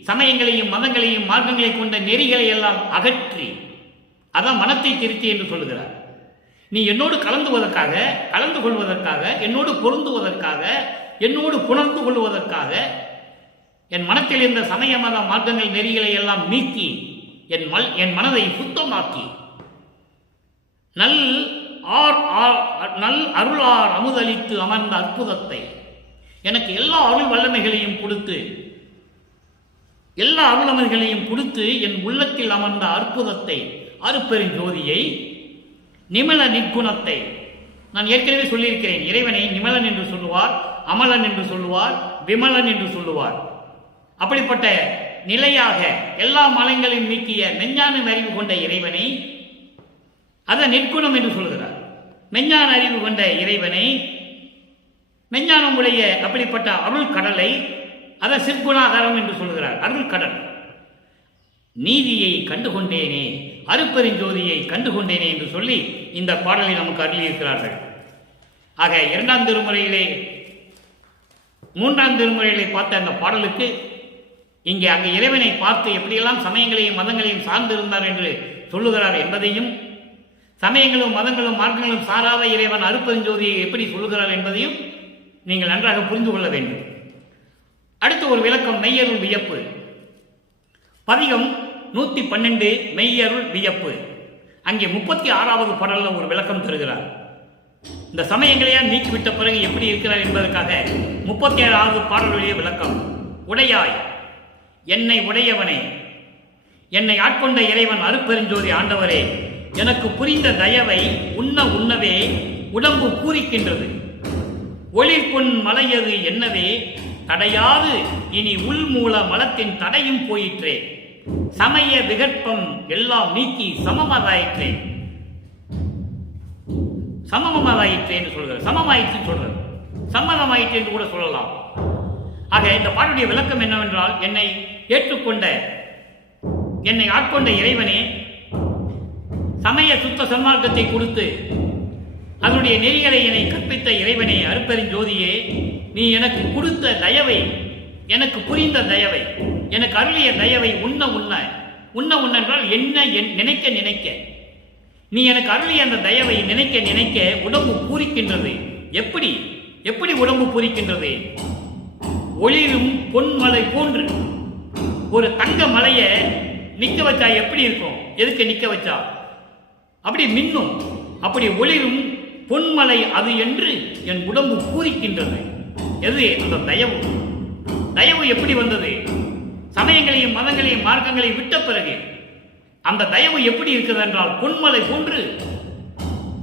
சமயங்களையும் மதங்களையும் மார்க்கங்களை கொண்ட நெறிகளை எல்லாம் அகற்றி, அதான் மனத்தை திருத்தி என்று சொல்லுகிறார். நீ என்னோடு கலந்து கொள்வதற்காக, என்னோடு பொருந்துவதற்காக, என்னோடு புணர்ந்து கொள்வதற்காக என் மனத்தில் இருந்த சமய மத மார்க்கங்கள் நெறிகளை எல்லாம் நீக்கி என் மனதை சுத்தமாக்கி நல் அருளார் அமுதளித்து அமர்ந்த அற்புதத்தை, எனக்கு எல்லா அருள் வல்லமைகளையும் கொடுத்து என் உள்ளத்தில் அமர்ந்த அற்புதத்தை, அருப்பெருஞ்சோதியை, நிமல நிற்குணத்தை, நான் ஏற்கனவே சொல்லியிருக்கிறேன், இறைவனை நிமலன் என்று சொல்லுவார், அமலன் என்று சொல்லுவார், விமலன் என்று சொல்லுவார். அப்படிப்பட்ட நிலையாக எல்லா மலங்களையும் நீக்கிய மெஞ்ஞான அறிவு கொண்ட இறைவனை அதை நிற்குணம் என்று சொல்கிறார். மெஞ்ஞான அறிவு கொண்ட இறைவனை, மெஞ்ஞானம் உடைய அப்படிப்பட்ட அருள் கடலை அதை சிற்குணாகாரம் என்று சொல்கிறார். அருள் கடல். நீதியை கண்டுகொண்டேனே, அருப்பெருஞ்சோதியை கண்டுகொண்டேனே என்று சொல்லி இந்த பாடலை நமக்கு அருளியிருக்கிறார்கள். ஆக 2ஆம் திருமுறையிலே 3ஆம் திருமுறையிலே பார்த்த அந்த பாடலுக்கு இங்கே அங்கே இறைவனை பார்த்து எப்படியெல்லாம் சமயங்களையும் மதங்களையும் சார்ந்திருந்தார் என்று சொல்லுகிறார் என்பதையும், சமயங்களும் மதங்களும் மார்க்கங்களும் சாராத இறைவன் அருப்பெருஞ்சோதியை எப்படி சொல்லுகிறார் என்பதையும் நீங்கள் நன்றாக புரிந்து கொள்ள வேண்டும். அடுத்து ஒரு விளக்கம், மெய்யருள் வியப்பு. பதிகம் 112 மெய்யருள் வியப்பு. அங்கே 36வது பாடலில் ஒரு விளக்கம் தருகிறார். இந்த சமயங்களையா நீக்கிவிட்ட பிறகு எப்படி இருக்கிறார் என்பதற்காக 37வது பாடலுடைய விளக்கம். உடையாய் என்னை உடையவனே, என்னை ஆட்கொண்ட இறைவன் அருப்பெருஞ்சோதி ஆண்டவரே, எனக்கு புரிந்த தயவை உண்ணவே உடம்பு பூரிக்கின்றது. ஒளிர்பொன் மலையது என்னவே தடையாது இனி உள்மூல மலத்தின் தடையும் போயிற்றே. சமய விகற்பம் எல்லாம் நீக்கி சமமதாயிற்றே என்று சொல்கிறார். சமமாயிற்று சொல்றார், சம்மதமாயிற்று என்று கூட சொல்லலாம். ஆக இந்த பாட்டுடைய விளக்கம் என்னவென்றால், என்னை ஏற்றுக்கொண்ட, என்னை ஆட்கொண்ட இறைவனே, சமய சுத்த சன்மார்க்கத்தை கொடுத்து அதனுடைய நெறிகளை என்னை கற்பித்த இறைவனே, அருப்பெருஞ்சோதியே, நீ எனக்கு கொடுத்த தயவை, எனக்கு புரிந்த தயவை, எனக்கு அருளிய தயவை உண்ண என்றால் என்ன நினைக்க நீ எனக்கு அருளிய அந்த தயவை நினைக்க உடம்பு பூரிக்கின்றது. எப்படி உடம்பு பூரிக்கின்றது? ஒளிரும் பொன்மலை போன்று. ஒரு தங்க மலையை நிக்க வச்சா எப்படி இருக்கும்? எதுக்கு நிக்க வச்சா? அப்படி மின்னும், அப்படி ஒளிரும் பொன்மலை அது என்று என் உடம்பு பூரிக்கின்றது. எது? அந்த தயவு எப்படி வந்தது? சமயங்களையும் மதங்களையும் மார்க்கங்களையும் விட்ட பிறகு அந்த தயவு எப்படி இருக்கிறது என்றால் பொன்மலை போன்று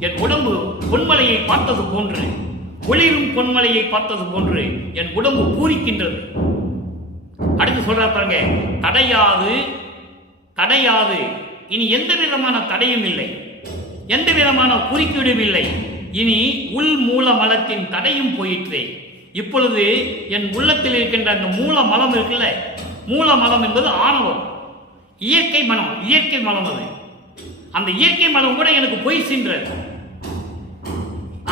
என் உடம்பு பொன்மலையை பார்த்தது போன்று, ஒளிரும் பொன்மலையை பார்த்தது போன்று என் உடம்பு பூரிக்கின்றது. அடுத்து சொல்ற பாருங்க, தடையாது இனி எந்த விதமான தடையும் இல்லை, எந்த விதமான குறுக்கீடும் இல்லை. இனி உள் மூல மலத்தின் தடையும் போயிற்றே. இப்பொழுது என் உள்ளத்தில் இருக்கின்ற அந்த மூல மலம் இருக்குல்ல, மூல மலம் என்பது ஆணவம், இயற்கை மனம், இயற்கை மலம். அது அந்த இயற்கை மலம் கூட எனக்கு போய் சென்றது.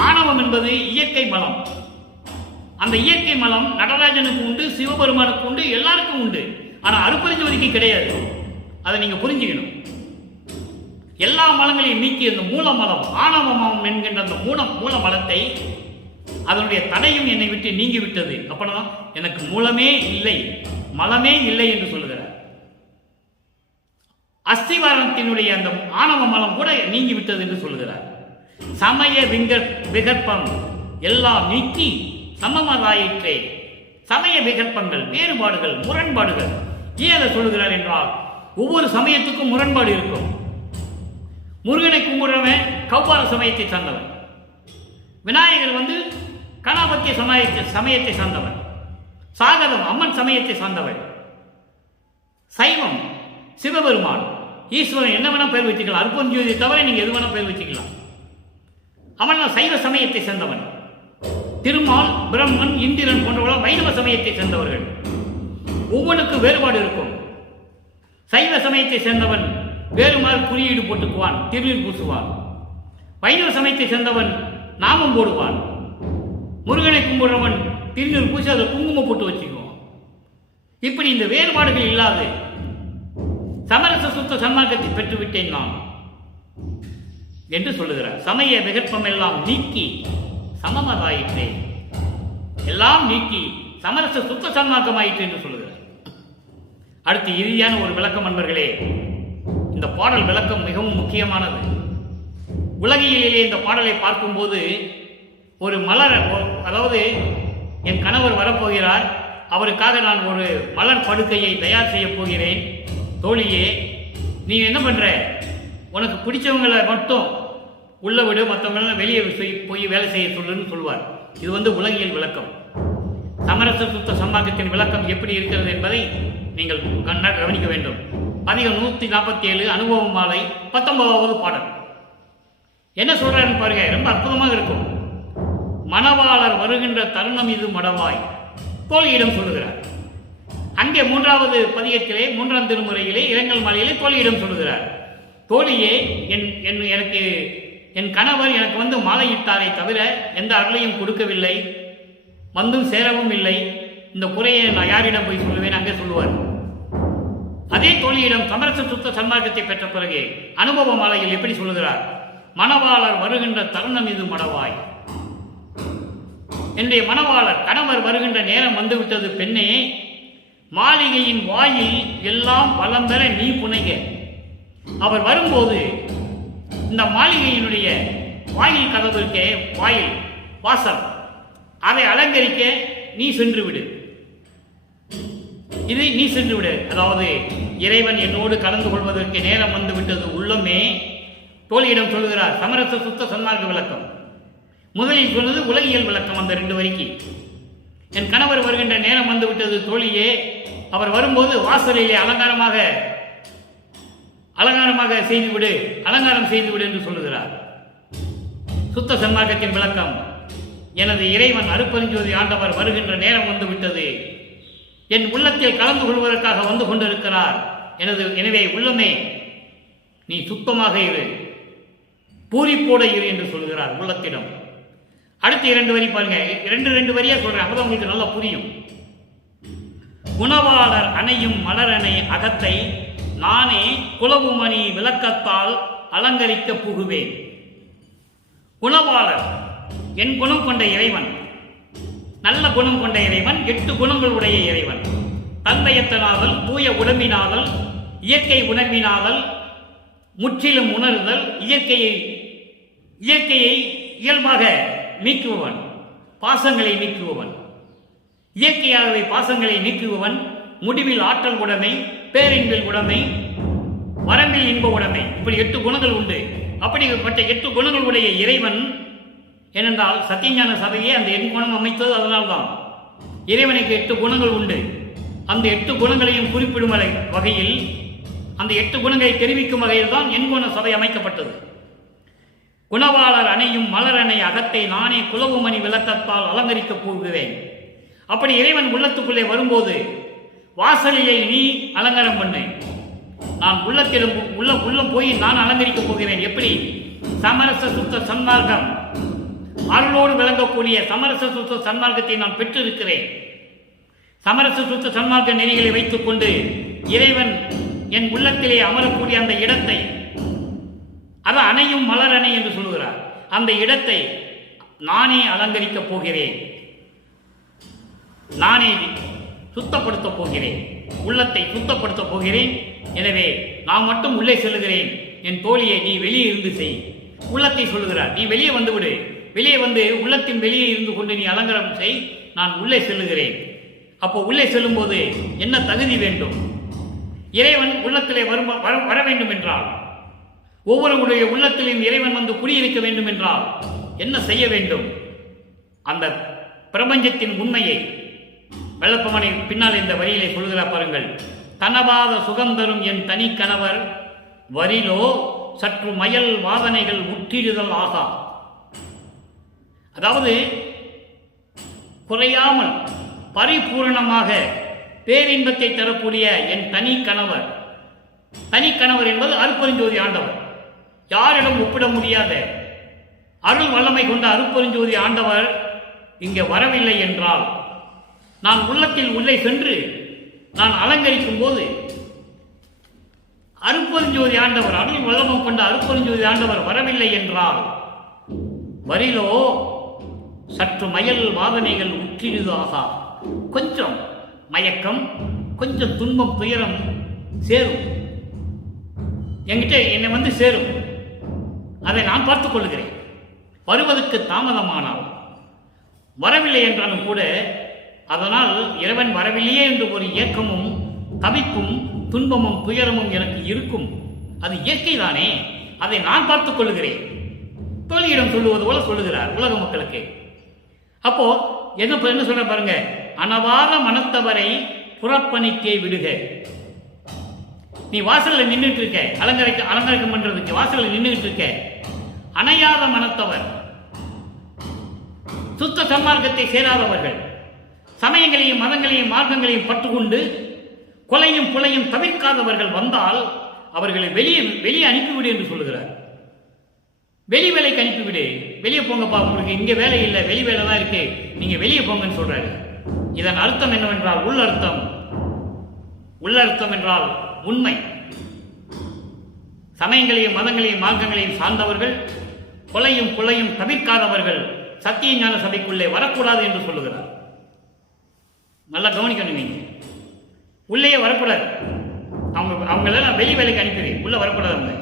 ஆணவம் என்பது இயற்கை மலம். அந்த இயற்கை மலம் நடராஜனுக்கு உண்டு, சிவபெருமானுக்கு உண்டு, எல்லாருக்கும் உண்டு. ஆனா அருட்பெருஞ்சோதிக்கு கிடையாது. அதை நீங்க புரிஞ்சுக்கணும். எல்லா மலங்களையும் நீக்கி அந்த மூலமலம், ஆணவமலம் என்கின்ற அந்த மூல மலத்தை, அதனுடைய தடையும் என்னை விட்டு நீங்கி விட்டது. அப்படின்னா எனக்கு மூலமே இல்லை, மலமே இல்லை என்று சொல்லுகிறார். அஸ்திவாரத்தினுடைய அந்த ஆணவ மலம் கூட நீங்கி விட்டது என்று சொல்லுகிறார். சமய விகற்பம் எல்லாம் நீக்கி சமமதாயிற்றே. சமய விகற்பங்கள், வேறுபாடுகள், முரண்பாடுகள். ஏன் அதை சொல்லுகிறார் என்றால், ஒவ்வொரு சமயத்துக்கும் முரண்பாடு இருக்கும். முருகனை கும்பிடுறவன் கௌபார சமயத்தை சார்ந்தவன், விநாயகர் கணபத்திய சமயத்தை சார்ந்தவன், சாகரம் அம்மன் சமயத்தை சார்ந்தவன், சைவம் சிவபெருமான், ஈஸ்வரன் என்ன வேணா பெயர் வச்சுக்கலாம். அருட்பெருஞ்சோதியை தவிர நீங்க எது வேணா பெயர் வச்சுக்கலாம். அவன் சைவ சமயத்தை சேர்ந்தவன். திருமால், பிரம்மன், இந்திரன் போன்றவர்கள் வைணவ சமயத்தை சேர்ந்தவர்கள். ஒவ்வொன்றுக்கு வேறுபாடு இருக்கும். சைவ சமயத்தை சேர்ந்தவன் வேறுமாறு குறியீடு போட்டுக்குவான், திருநீர் பூசுவான். வைணவ சமயத்தை சேர்ந்தவன் நாமம் போடுவான். முருகனை கும்பிடுறவன் திருநீர் பூசி அதை குங்குமம் போட்டு வச்சுக்குவான். இப்படி இந்த வேறுபாடுகள் இல்லாது சமரச சுத்த சன்மார்க்கத்தை பெற்றுவிட்டேன் நான் என்று சொல்லுகிறார். சமய விகற்பம் எல்லாம் நீக்கி சமமதாயிற்றே, எல்லாம் நீக்கி சமரச சுத்த சன்மார்க்கமாயிற்று என்று சொல்லுகிறார். அடுத்து இறுதியான ஒரு விளக்கம் நண்பர்களே. இந்த பாடல் விளக்கம் மிகவும் முக்கியமானது. உலகியலிலே இந்த பாடலை பார்க்கும்போது ஒரு மலர், அதாவது என் கணவர் வரப்போகிறார், அவருக்காக நான் ஒரு மலர் படுக்கையை தயார் செய்ய போகிறேன். தோழியே, நீ என்ன பண்ற, உனக்கு பிடிச்சவங்களை மட்டும் உள்ள விடு, மற்றவங்கள வெளியே போய் வேலை செய்ய சொல்லுன்னு சொல்வார். இது உலகியல் விளக்கம். சமரச சுத்த சன்மார்க்கத்தின் விளக்கம் எப்படி இருக்கிறது என்பதை நீங்கள் கவனிக்க வேண்டும். அதிகம் 147 அனுபவ மாலை 19வது பாடல் என்ன சொல்றாருன்னு பாருங்க, ரொம்ப அற்புதமாக இருக்கும். மணவாளர் வருகின்ற தருணம் இது மடவாய் தோழியிடம் சொல்லுகிறார். அங்கே 3வது பதிகத்திலே 3ஆம் திருமுறையிலே இரங்கல் மாலையிலே தோழியிடம் சொல்லுகிறார். தோழியே, எனக்கு என் கணவர் எனக்கு மாலையிட்டாரை தவிர எந்த அருளையும் கொடுக்கவில்லை, சேரவும் இல்லை. இந்த குறையை நான் யாரிடம் போய் சொல்லுவேன்? அங்கே சொல்லுவார். அதே தோழியிடம் சமரச சுத்த சன்மார்க்கத்தை பெற்ற பிறகு அனுபவ மாலையில் எப்படி சொல்லுகிறார்? மணவாளர் வருகின்ற தருணம் இது மடவாய். என்னுடைய மணவாளர் கணவர் வருகின்ற நேரம் வந்துவிட்டது பெண்ணே, மாளிகையின் வாயில் எல்லாம் வளம் பெற நீ புனைக. அவர் வரும்போது இந்த மாளிகையினுடைய வாயில் கதவு இருக்கே, வாயில் வாசல், அதை அலங்கரிக்க நீ சென்று விடு. இது நீ சென்று விடு. அதாவது இறைவன் என்னோடு கலந்து கொள்வதற்கு நேரம் வந்து விட்டது உள்ளமே. தோழியிடம் சொல்லுகிறார். சமரச சுத்த சன்மார்க்க விளக்கம். முதலில் சொன்னது உலகியல் விளக்கம். அந்த 2 வரிக்கு என் கணவர் வருகின்ற நேரம் வந்து விட்டது தோழியே, அவர் வரும்போது வாசலிலே அலங்காரமாக செய்துவிடு, அலங்காரம் செய்துவிடு என்று சொல்லுகிறார். சுத்த சன்மார்க்கத்தின் விளக்கம். எனது இறைவன் அருட்பெருஞ்சோதி ஆண்டவர் வருகின்ற நேரம் வந்து விட்டது, என் உள்ளத்தில் கலந்து கொள்வதற்காக வந்து கொண்டிருக்கிறார். எனவே உள்ளமே நீ சுத்தமாக இரு, பூரிப்போட இரு என்று சொல்கிறார் உள்ளத்திடம். அடுத்து 2 வரி பாருங்க. 2 வரியா சொல்றேன், அப்பதான் உங்களுக்கு நல்லா புரியும். குணவாளர் அணையும் மலரணை அகத்தை நானே குலவுமணி விளக்கத்தால் அலங்கரிக்க புகுவேன். குணவாளர் என் குணம் கொண்ட இறைவன், நல்ல குணம் கொண்ட இறைவன், 8 குணங்கள் உடைய இறைவன். தந்தையத்தனாதல், தூய உடம்பினாதல், இயற்கை உணர்வினாதல், முற்றிலும் உணர்தல், இயற்கையை இயல்பாக நீக்குபவன், பாசங்களை நீக்குபவன், இயற்கையாகவே பாசங்களை நீக்குபவன், முடிவில் ஆற்றல் உடைமை, பேரின்பில் உடைமை, வரம்பில் இன்ப உடைமை, இப்படி 8 குணங்கள் உண்டு. அப்படிப்பட்ட 8 குணங்கள் உடைய இறைவன் ஏனென்றால் சத்தியஞான சபையே அந்த 8 குணம் அமைத்தது. அதனால்தான் இறைவனுக்கு 8 குணங்கள் உண்டு. அந்த 8 குணங்களையும் குறிப்பிடும் வகையில், அந்த 8 குணங்களை தெரிவிக்கும் வகையில் தான் எண்குண சபை அமைக்கப்பட்டது. குணவாளர் அணையும் மலர் அணை அகத்தை நானே குலவுமணி விளக்கத்தால் அலங்கரிக்கப் போகிறேன். அப்படி இறைவன் உள்ளத்துக்குள்ளே வரும்போது வாசலிலே நீ அலங்காரம் பண்ணு, நான் உள்ளத்திலும் உள்ளம் போய் நான் அலங்கரிக்கப் போகிறேன். எப்படி? சமரச சுத்த சன்மார்க்கம், அருளோடு விளங்கக்கூடிய சமரச சுத்த சன்மார்க்கத்தை நான் பெற்றிருக்கிறேன். சமரச சுத்த சன்மார்க்க நெறிகளை வைத்துக் கொண்டு இறைவன் என் உள்ளத்திலே அமரக்கூடிய அந்த இடத்தை, அது அணையும் மலர் அணை என்று சொல்லுகிறார், அந்த இடத்தை நானே அலங்கரிக்கப் போகிறேன், நானே சுத்தப்படுத்தப் போகிறேன், உள்ளத்தை சுத்தப்படுத்தப் போகிறேன். எனவே நான் மட்டும் உள்ளே செல்லுகிறேன், என் தோழியை நீ வெளியே இருந்து செய். உள்ளத்தை சொல்லுகிறார், நீ வெளியே வந்து விடு, வெளியே வந்து உள்ளத்தின் வெளியே இருந்து கொண்டு நீ அலங்காரம் செய், நான் உள்ளே செல்லுகிறேன். அப்போ உள்ளே செல்லும் போது என்ன தகுதி வேண்டும்? இறைவன் உள்ளத்திலே வர வேண்டும் என்றால், ஒவ்வொருடைய உள்ளத்திலும் இறைவன் வந்து குடியிருக்க வேண்டும் என்றால் என்ன செய்ய வேண்டும்? அந்த பிரபஞ்சத்தின் உண்மையை வெள்ளப்பமனை பின்னால் இந்த வரியிலே சொல்கிறார் பாருங்கள். தனபாத சுகந்தரும் என் தனி கணவர் வரிலோ சற்று மயல் வாதனைகள் முற்றிடுதல் ஆகா. அதாவது குறையாமல் பரிபூரணமாக பேரின்பத்தை தரக்கூடிய என் தனி கணவர். தனி கணவர் என்பது அருட்பெருஞ்சோதி ஆண்டவர், யாரிடம் ஒப்பிட முடியாத அருள் வல்லமை கொண்ட அருட்பெருஞ்சோதி ஆண்டவர் இங்கே வரவில்லை என்றால், நான் உள்ளத்தில் உள்ளே சென்று நான் அலங்கரிக்கும் போது அருட்பெருஞ்சோதி ஆண்டவர், அருள் வல்லமை கொண்ட அருட்பெருஞ்சோதி ஆண்டவர் வரவில்லை என்றால், வரிலோ சற்று மயல் வாதனைகள் உற்றிடுதாக, கொஞ்சம் மயக்கம், கொஞ்சம் துன்பம், துயரம் சேரும், என்கிட்ட என்னை வந்து சேரும். அதை நான் பார்த்துக் கொள்கிறேன். வருவதற்கு தாமதமானால், வரவில்லை என்றாலும் கூட, அதனால் இறைவன் வரவில்லையே என்று ஒரு ஏக்கமும் தவிப்பும் துன்பமும் துயரமும் எனக்கு இருக்கும். அது இயற்கை தானே, அதை நான் பார்த்துக் கொள்கிறேன். தோழியிடம் சொல்லுவது போல சொல்லுகிறார் உலக மக்களுக்கு. அப்போ என்ன சொல்ற பாருங்க, அனவாத மனத்தவரை புறப்பணிக்கே விடுக. நீ வாசல்ல நின்றுட்டு இருக்க, அலங்கரிக்கம் பண்றதுக்கு வாசல்ல நின்றுட்டு இருக்க. அணையாத மனத்தவர், சுத்த சன்மார்க்கத்தை சேராதவர்கள், சமயங்களையும் மதங்களையும் மார்க்கங்களையும் பற்றுக்கொண்டு கொலையும் புலையும் தவிர்க்காதவர்கள் வந்தால் அவர்களை வெளியே அனுப்பிவிடு என்று சொல்லுகிறார். வெளி வேலைக்கு அனுப்பிவிடு, வெளியே போங்கப்பா, உங்களுக்கு இங்கே வேலை இல்லை, வெளி வேலை தான் இருக்கு, நீங்க வெளியே போங்கன்னு சொல்றாரு. இதன் அர்த்தம் என்னவென்றால் உள்ளர்த்தம் என்றால் உண்மை. சமயங்களையும் மதங்களையும் மார்க்கங்களையும் சார்ந்தவர்கள், கொலையும் புலையும் தவிர்க்காதவர்கள் சத்திய ஞான சபைக்குள்ளே வரக்கூடாது என்று சொல்லுகிறார். நல்லா கவனிக்கணும், நீங்க உள்ளே வரக்கூடாது. அவங்களெல்லாம் வெளி வேலைக்கு அனுப்பிடுறேன், உள்ள வரக்கூடாது. அவங்க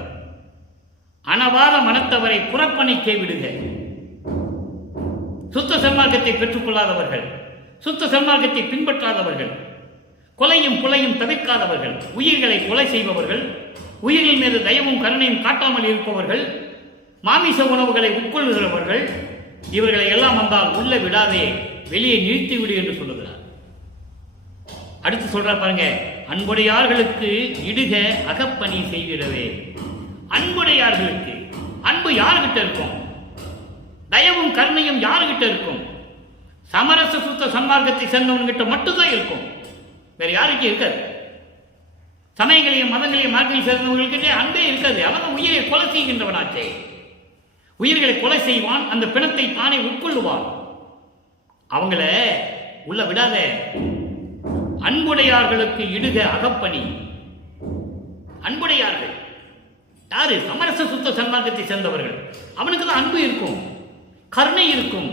அனவாத மனத்தவரை புறப்பணிக்கே விடுக. சுத்த சன்மார்க்கத்தை பெற்றுக்கொள்ளாதவர்கள், சுத்த சன்மார்க்கத்தை பின்பற்றாதவர்கள், கொலையும் புலையும் தவிர்க்காதவர்கள், உயிர்களை கொலை செய்பவர்கள், உயிரின் மீது தயவும் கருணையும் காட்டாமல் இருப்பவர்கள், மாமிச உணவுகளை உட்கொள்கிறவர்கள், இவர்களை எல்லாம் வந்தால் உள்ள விடாதே, வெளியே நிறுத்திவிடு என்று சொல்லுகிறார். அடுத்து சொல்றார் பாருங்க, அன்புடையார்களுக்கு இடுக அகப்பணி செய்திடவே. அன்புடையார்களுக்கு, அன்பு யாருகிட்ட இருக்கும்? தயவும் கருணையும் யாருகிட்ட இருக்கும்? சமரச சுத்த சன்மார்க்கத்தை சேர்ந்தவன்கிட்ட மட்டும்தான் இருக்கும், வேற யாருக்கு இருக்காது. சமயங்களையும் மதங்களையும் மார்க்கங்களையும் சேர்ந்தவங்கள்கிட்ட அன்பே இருக்காது. அவன் உயிரை கொலை செய்கின்றவனாச்சே, உயிர்களை கொலை செய்வான், அந்த பிணத்தை தானே உட்கொள்ளுவான். அவங்கள உள்ள விடாத. அன்புடையார்களுக்கு இடுக அகப்பணி. அன்புடையார்கள் யாரு? சமரச சுத்த சன்மார்க்கத்தை சேர்ந்தவர்கள். அவனுக்கு தான் அன்பு இருக்கும், கருணை இருக்கும்,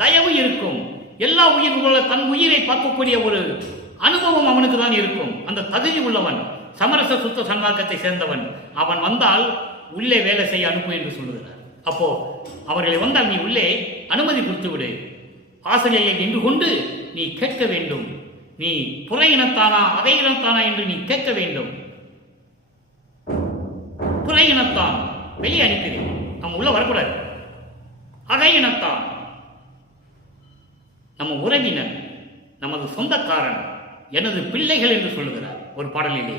தயவு இருக்கும், எல்லா உயிர்களோட தன் உயிரை பார்க்கக்கூடிய ஒரு அனுபவம் அவனுக்கு தான் இருக்கும். அந்த தகுதி உள்ளவன், சமரச சுத்த சன்மார்க்கத்தை சேர்ந்தவன். அவன் வந்தால் உள்ளே வேலை செய்ய அனுப்பு என்று சொல்லுகிறார். அப்போ அவர்களை வந்தால் நீ உள்ளே அனுமதி கொடுத்து விடு, வாசலிலே நின்று கொண்டு நீ கேட்க வேண்டும். நீ புற இனத்தானா அதை இனத்தானா என்று நீ கேட்க வேண்டும். புற இனத்தான் வெளியே அனுப்பினேன், நம்ம உள்ள வரக்கூடாது. அதை இனத்தான் நம்ம உறவினர், நமது சொந்தக்காரன், எனது பிள்ளைகள் என்று சொல்லுகிறார் ஒரு பாடலிலே.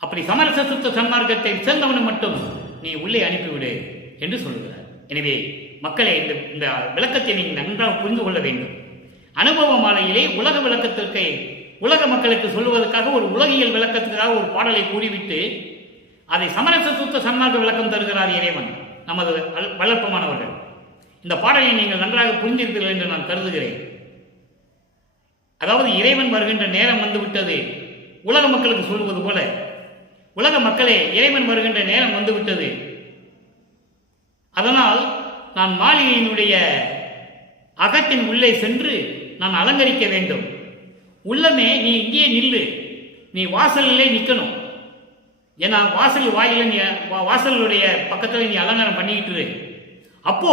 அப்படி சமரச சுத்த சன்மார்க்கத்தை சேர்ந்தவனை மட்டும் நீ உள்ளே அனுப்பிவிடு என்று சொல்லுகிறார். எனவே மக்களே, இந்த விளக்கத்தை நீங்கள் நன்றாக புரிந்து கொள்ள வேண்டும். அனுபவ மாலையிலே உலக விளக்கத்திற்கு, உலக மக்களுக்கு சொல்லுவதற்காக ஒரு உலகியல் விளக்கத்துக்காக ஒரு பாடலை கூறிவிட்டு அதை சமரச சுத்த சன்மார்க்க விளக்கம் தருகிறார் இறைவன், நமது வளர்ப்பமானவர்கள். இந்த பாடலை நீங்கள் நன்றாக புரிந்திருப்பீர்கள் என்று நான் கருதுகிறேன். அதாவது இறைவன் வருகின்ற நேரம் வந்துவிட்டது, உலக மக்களுக்கு சொல்வது போல, உலக மக்களே இறைவன் வருகின்ற நேரம் வந்துவிட்டது, அதனால் நான் மாளிகையினுடைய அகத்தின் உள்ளே சென்று நான் அலங்கரிக்க வேண்டும். உள்ளமே நீ இங்கே நில்லு, நீ வாசலிலே நிற்கணும். ஏன்னா வாசல் வாயில நீ வாசலுடைய பக்கத்தில் நீ அலங்காரம் பண்ணிக்கிட்டு, அப்போ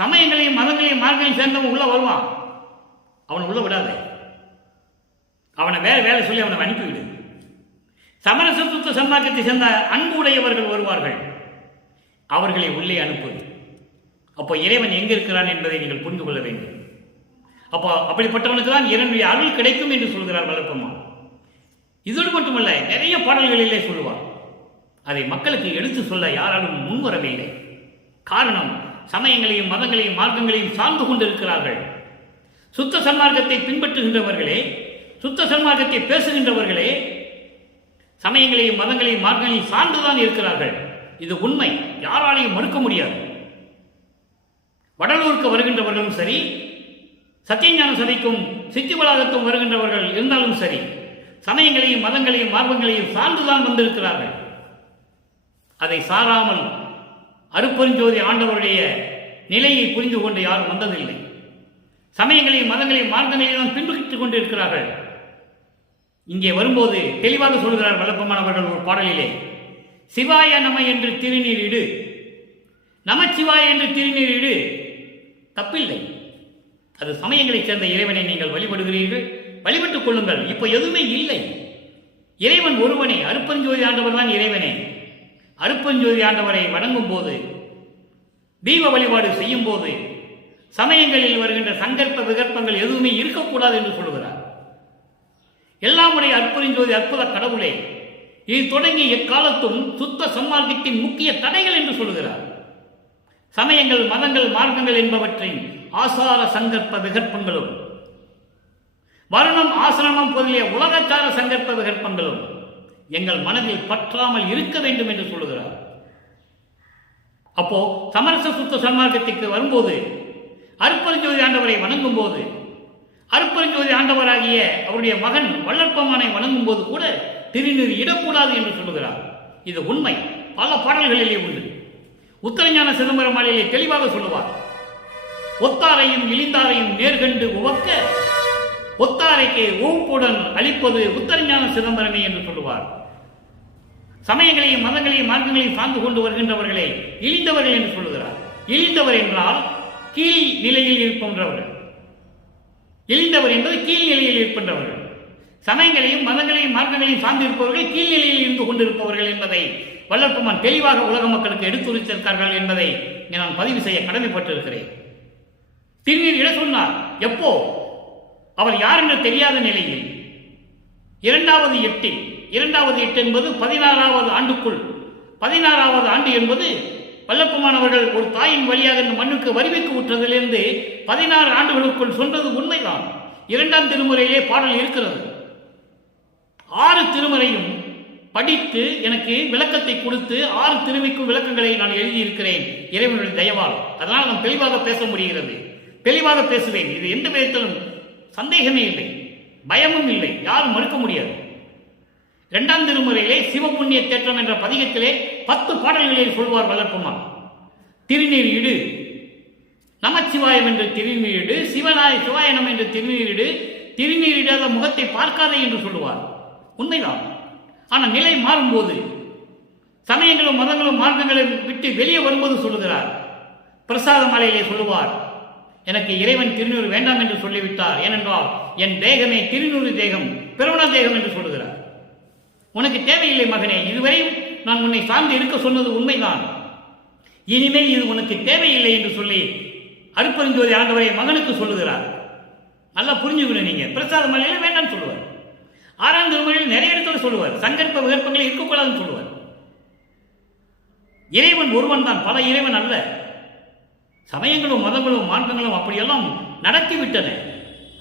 சமயங்களையும் மதங்களையும் மார்க்கங்களையும் சேர்ந்தவன் உள்ள வருவான். அவனை உள்ள விடாத, அவனை வேலை சொல்லி அவனை அனுப்பிவிடு. சமரச சுத்த சன்மார்க்கத்தை சேர்ந்த அன்பு உடையவர்கள் வருவார்கள், அவர்களை உள்ளே அனுப்பு. அப்போ இறைவன் எங்க இருக்கிறான் என்பதை நீங்கள் புரிந்து கொள்ள வேண்டும். அப்போ அப்படிப்பட்டவனுக்கு தான் இறைவனுடைய அருள் கிடைக்கும் என்று சொல்கிறார் வளர்ப்பம்மா. இதோடு மட்டுமல்ல, நிறைய பாடல்களிலே சொல்லுவார். அதை மக்களுக்கு எடுத்து சொல்ல யாராலும் முன்வரவே இல்லை. காரணம், சமயங்களையும் மதங்களையும் மார்க்கங்களையும் சார்ந்து கொண்டிருக்கிறார்கள். சுத்த சன்மார்க்கத்தை பின்பற்றுகின்றவர்களே, சுத்த சன்மார்க்கத்தை பேசுகின்றவர்களே சமயங்களையும் மதங்களையும் மார்க்கங்களையும் சார்ந்துதான் இருக்கிறார்கள். இது உண்மை, யாராலையும் மறுக்க முடியாது. வடலூருக்கு வருகின்றவர்களும் சரி, சத்தியஞான சபைக்கும் சித்தி வளாகத்தும் வருகின்றவர்கள் இருந்தாலும் சரி, சமயங்களையும் மதங்களையும் மார்க்கங்களையும் சார்ந்துதான் வந்திருக்கிறார்கள். அதை சாராமல் அருப்பெருஞ்சோதி ஆண்டவருடைய நிலையை புரிந்து கொண்டு யாரும் வந்ததில்லை. சமயங்களையும் மதங்களையும் மார்க்கங்களையும் தான் பின்பற்றிக் கொண்டிருக்கிறார்கள். இங்கே வரும்போது தெளிவாக சொல்கிறார் வல்லப்பமானவர்கள் ஒரு பாடலிலே, சிவாய நம என்று திருநீரிடு, நமச்சிவாய என்று திருநீரிடு, தப்பில்லை. அது சமயங்களைச் சேர்ந்த இறைவனை நீங்கள் வழிபடுகிறீர்கள், வழிபட்டுக் கொள்ளுங்கள். இப்போ எதுவுமே இல்லை, இறைவன் ஒருவனே, அருப்பெருஞ்சோதி ஆண்டவர் தான் இறைவனே. அருப்பெருஞ்சோதி ஆண்டவரை வணங்கும் போது, தீப வழிபாடு செய்யும் போது சமயங்களில் வருகின்ற சங்கற்ப விகற்பங்கள் எதுவுமே இருக்கக்கூடாது என்று சொல்லுகிறார். எல்லாமுடைய அருப்பெருஞ்சோதி அற்புத கடவுளே, இது தொடங்கி எக்காலத்தும் சுத்த சன்மார்க்கத்தின் முக்கிய தடைகள் என்று சொல்லுகிறார். சமயங்கள் மதங்கள் மார்க்கங்கள் என்பவற்றின் ஆசார சங்கற்ப விகற்பங்களும், வருணம் ஆசிரமம் முதலிய உலகச்சார சங்கற்ப விகற்பங்களும் எங்கள் மனதில் பற்றாமல் இருக்க வேண்டும் என்று சொல்லுகிறார். அப்போ சமரச சுத்த சன்மார்க்கத்திற்கு வரும்போது, அருப்பெருஞ்சோதி ஆண்டவரை வணங்கும் போது, அருப்பெருஞ்சோதி ஆண்டவராகிய அவருடைய மகன் வள்ளற்பமானை வணங்கும் போது கூட திருநீர் இடக்கூடாது என்று சொல்லுகிறார். இது உண்மை, பல பாடல்களிலே உண்டு. உத்தரஞான சிதம்பரம் மாலையிலே தெளிவாக சொல்லுவார். ஒத்தாரையும் இழிந்தாரையும் நேர்கண்டு உவக்க ஒத்தாரைக்கு ஊப்புடன் அளிப்பது உத்தரஞான சிதம்பரமே என்று சொல்லுவார். சமயங்களையும் மதங்களையும் மார்க்கங்களையும் சார்ந்து கொண்டு வருகின்றவர்களை இழிந்தவர்கள் என்று சொல்லுகிறார். இழிந்தவர் என்றால் கீழ் நிலையில் இருக்கின்றவர்கள். இழிந்தவர் என்பது கீழ் நிலையில் இருக்கின்றவர்கள். சமயங்களையும் மதங்களையும் மார்க்கங்களையும் சார்ந்திருப்பவர்கள் கீழ்நிலையில் இருந்து கொண்டிருப்பவர்கள் என்பதை வல்லற்பமான் தெளிவாக உலக மக்களுக்கு எடுத்துரைத்திருக்கிறார்கள் என்பதை நான் பதிவு செய்ய கடமைப்பட்டிருக்கிறேன். திருநீர் இட சொன்னார். எப்போ? அவர் யார் என்று தெரியாத நிலையில். 2வது எட்டு என்பது 16வது ஆண்டுக்குள், 16வது ஆண்டு என்பது வல்லப்பமானவர்கள் ஒரு தாயின் வழியாக இந்த மண்ணுக்கு வரிவிக்கு விட்டதிலிருந்து 16 ஆண்டுகளுக்குள் சொன்னது உண்மைதான். 2ஆம் திருமுறையிலே பாடல் இருக்கிறது. 6 திருமுறையும் படித்து எனக்கு விளக்கத்தை கொடுத்து 6 திருமைக்கும் விளக்கங்களை நான் எழுதியிருக்கிறேன் இறைவனுடைய தயவால். அதனால் நான் தெளிவாக பேச முடிகிறது, தெளிவாக பேசுவேன். இது எந்த விதத்திலும் சந்தேகமே இல்லை, பயமும் இல்லை, யாரும் மறுக்க முடியாது. 2ஆம் திருமுறையிலே சிவபுண்ணிய தேற்றம் என்ற பதிகத்திலே 10 பாடல்களில் சொல்வார் வளர்ப்பமான். திருநீர் இடு, நமச்சிவாயம் என்று திருநீர் இடு, சிவாயனம் என்று திருநீர் இடு, திருநீர் இடாத முகத்தை பார்க்காதே என்று சொல்லுவார். உண்மைதான். ஆனால் நிலை மாறும்போது, சமயங்களும் மதங்களும் மார்க்கங்களும் விட்டு வெளியே வரும்போது சொல்லுகிறார். பிரசாத மாலையிலே சொல்லுவார், எனக்கு இறைவன் திருநூறு வேண்டாம் என்று சொல்லிவிட்டார். ஏனென்றால் என் தேகமே திருநூறு தேகம், பிரமண தேகம் என்று சொல்லுகிறார். உனக்கு தேவையில்லை மகனே, இதுவரையும் நான் உன்னை சார்ந்து இருக்க சொன்னது உண்மைதான். இனிமேல் இது உனக்கு தேவையில்லை என்று சொல்லி அருட்பெருஞ்சோதி ஆண்டவரை மகனுக்கு சொல்லுகிறார். நல்லா புரிஞ்சுக்கணும். நீங்க பிரசாத மலையில வேண்டாம்னு சொல்லுவார். 6ஆம் திருமுறையில் நிறைய இடத்துல சொல்லுவார். சங்கற்ப விகற்பங்களை இருக்கக்கூடாதுன்னு சொல்லுவார். இறைவன் ஒருவன் தான், பல இறைவன் அல்ல. சமயங்களும் மதங்களும் மார்க்கங்களும் அப்படியெல்லாம் நடத்திவிட்டன.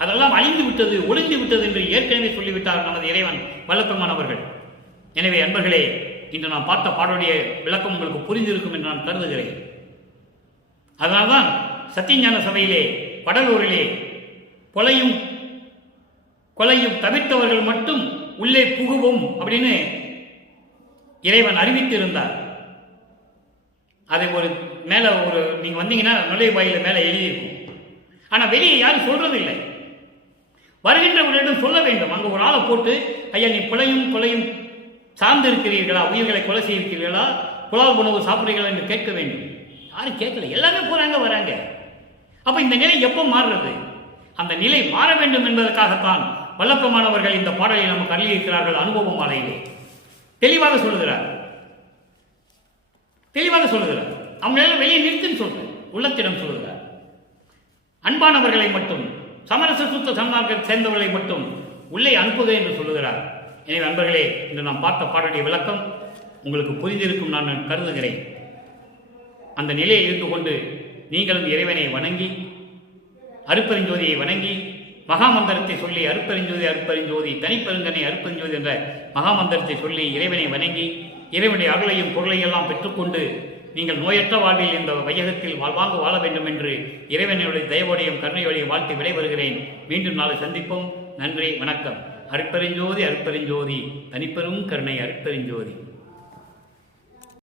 அதெல்லாம் அழிந்து விட்டது, ஒளிந்து விட்டது என்று ஏற்கனவே சொல்லிவிட்டார் நமது இறைவன் வல்லபெருமான் அவர்கள். எனவே அன்பர்களே, இன்று நாம் பார்த்த பாடலுடைய விளக்கம் உங்களுக்கு புரிந்திருக்கும் என்று நான் கருதுகிறேன். அதனால்தான் சத்தியஞான சபையிலே வடலூரிலே கொலையும் தவிர்த்தவர்கள் மட்டும் உள்ளே புகுவோம் அப்படின்னு இறைவன் அறிவித்திருந்தார். அதை மேலே நீங்கள் வந்தீங்கன்னா நுழைவாயில மேலே எழுதியிருக்கும். ஆனால் வெளியே யாரும் சொல்றதில்லை. வருகின்றவர்களிடம் சொல்ல வேண்டும். அங்கே ஒரு ஆளை போட்டு, ஐயா நீ கொலையும் சார்ந்து இருக்கிறீர்களா, உயிர்களை கொலை செய்திருக்கிறீர்களா, புலால் உணவு சாப்பிட்றீர்களா என்று கேட்க வேண்டும். யாரும் கேட்கல, எல்லாமே போறாங்க வராங்க. அப்ப இந்த நிலை எப்போ மாறுறது? அந்த நிலை மாற வேண்டும் என்பதற்காகத்தான் வல்லபெருமானவர்கள் இந்த பாடலை நமக்கு அருளியிருக்கிறார்கள். அனுபவம் மாலையிலே தெளிவாக சொல்லுகிறார். அவங்களால வெளியே நிறுத்துன்னு சொல்றேன், உள்ளத்திடம் சொல்லுகிறார். அன்பானவர்களை மட்டும், சமரச சுத்த சன்மார்க்க சேர்ந்தவர்களை மட்டும் உள்ளே அனுப்புக என்று சொல்லுகிறார். எனவே நண்பர்களே, இன்று நாம் பார்த்த பாடலுடைய விளக்கம் உங்களுக்கு புரிந்திருக்கும் நான் கருதுகிறேன். அந்த நிலையில் இருந்து கொண்டு நீங்களும் இறைவனை வணங்கி, அருட்பெருஞ்சோதியை வணங்கி, மகாமந்திரத்தை சொல்லி அருட்பெருஞ்சோதி தனிப்பெருங்கனை அருட்பெருஞ்சோதி என்ற மகாமந்திரத்தை சொல்லி இறைவனை வணங்கி, இறைவனுடைய அருளையும் பொருளையும் எல்லாம் பெற்றுக்கொண்டு நீங்கள் நோயற்ற வாழ்வில் இந்த வையகத்தில் வாழ்வாங்க வாழ வேண்டும் என்று இறைவனுடைய தயவோடையும் கருணையோடையும் வாழ்த்து விடைபெறுகிறேன். மீண்டும் நாளை சந்திப்போம். நன்றி, வணக்கம். அருட்பெருஞ்சோதி தனிப்பெரும் கருணை அருட்பெருஞ்சோதி.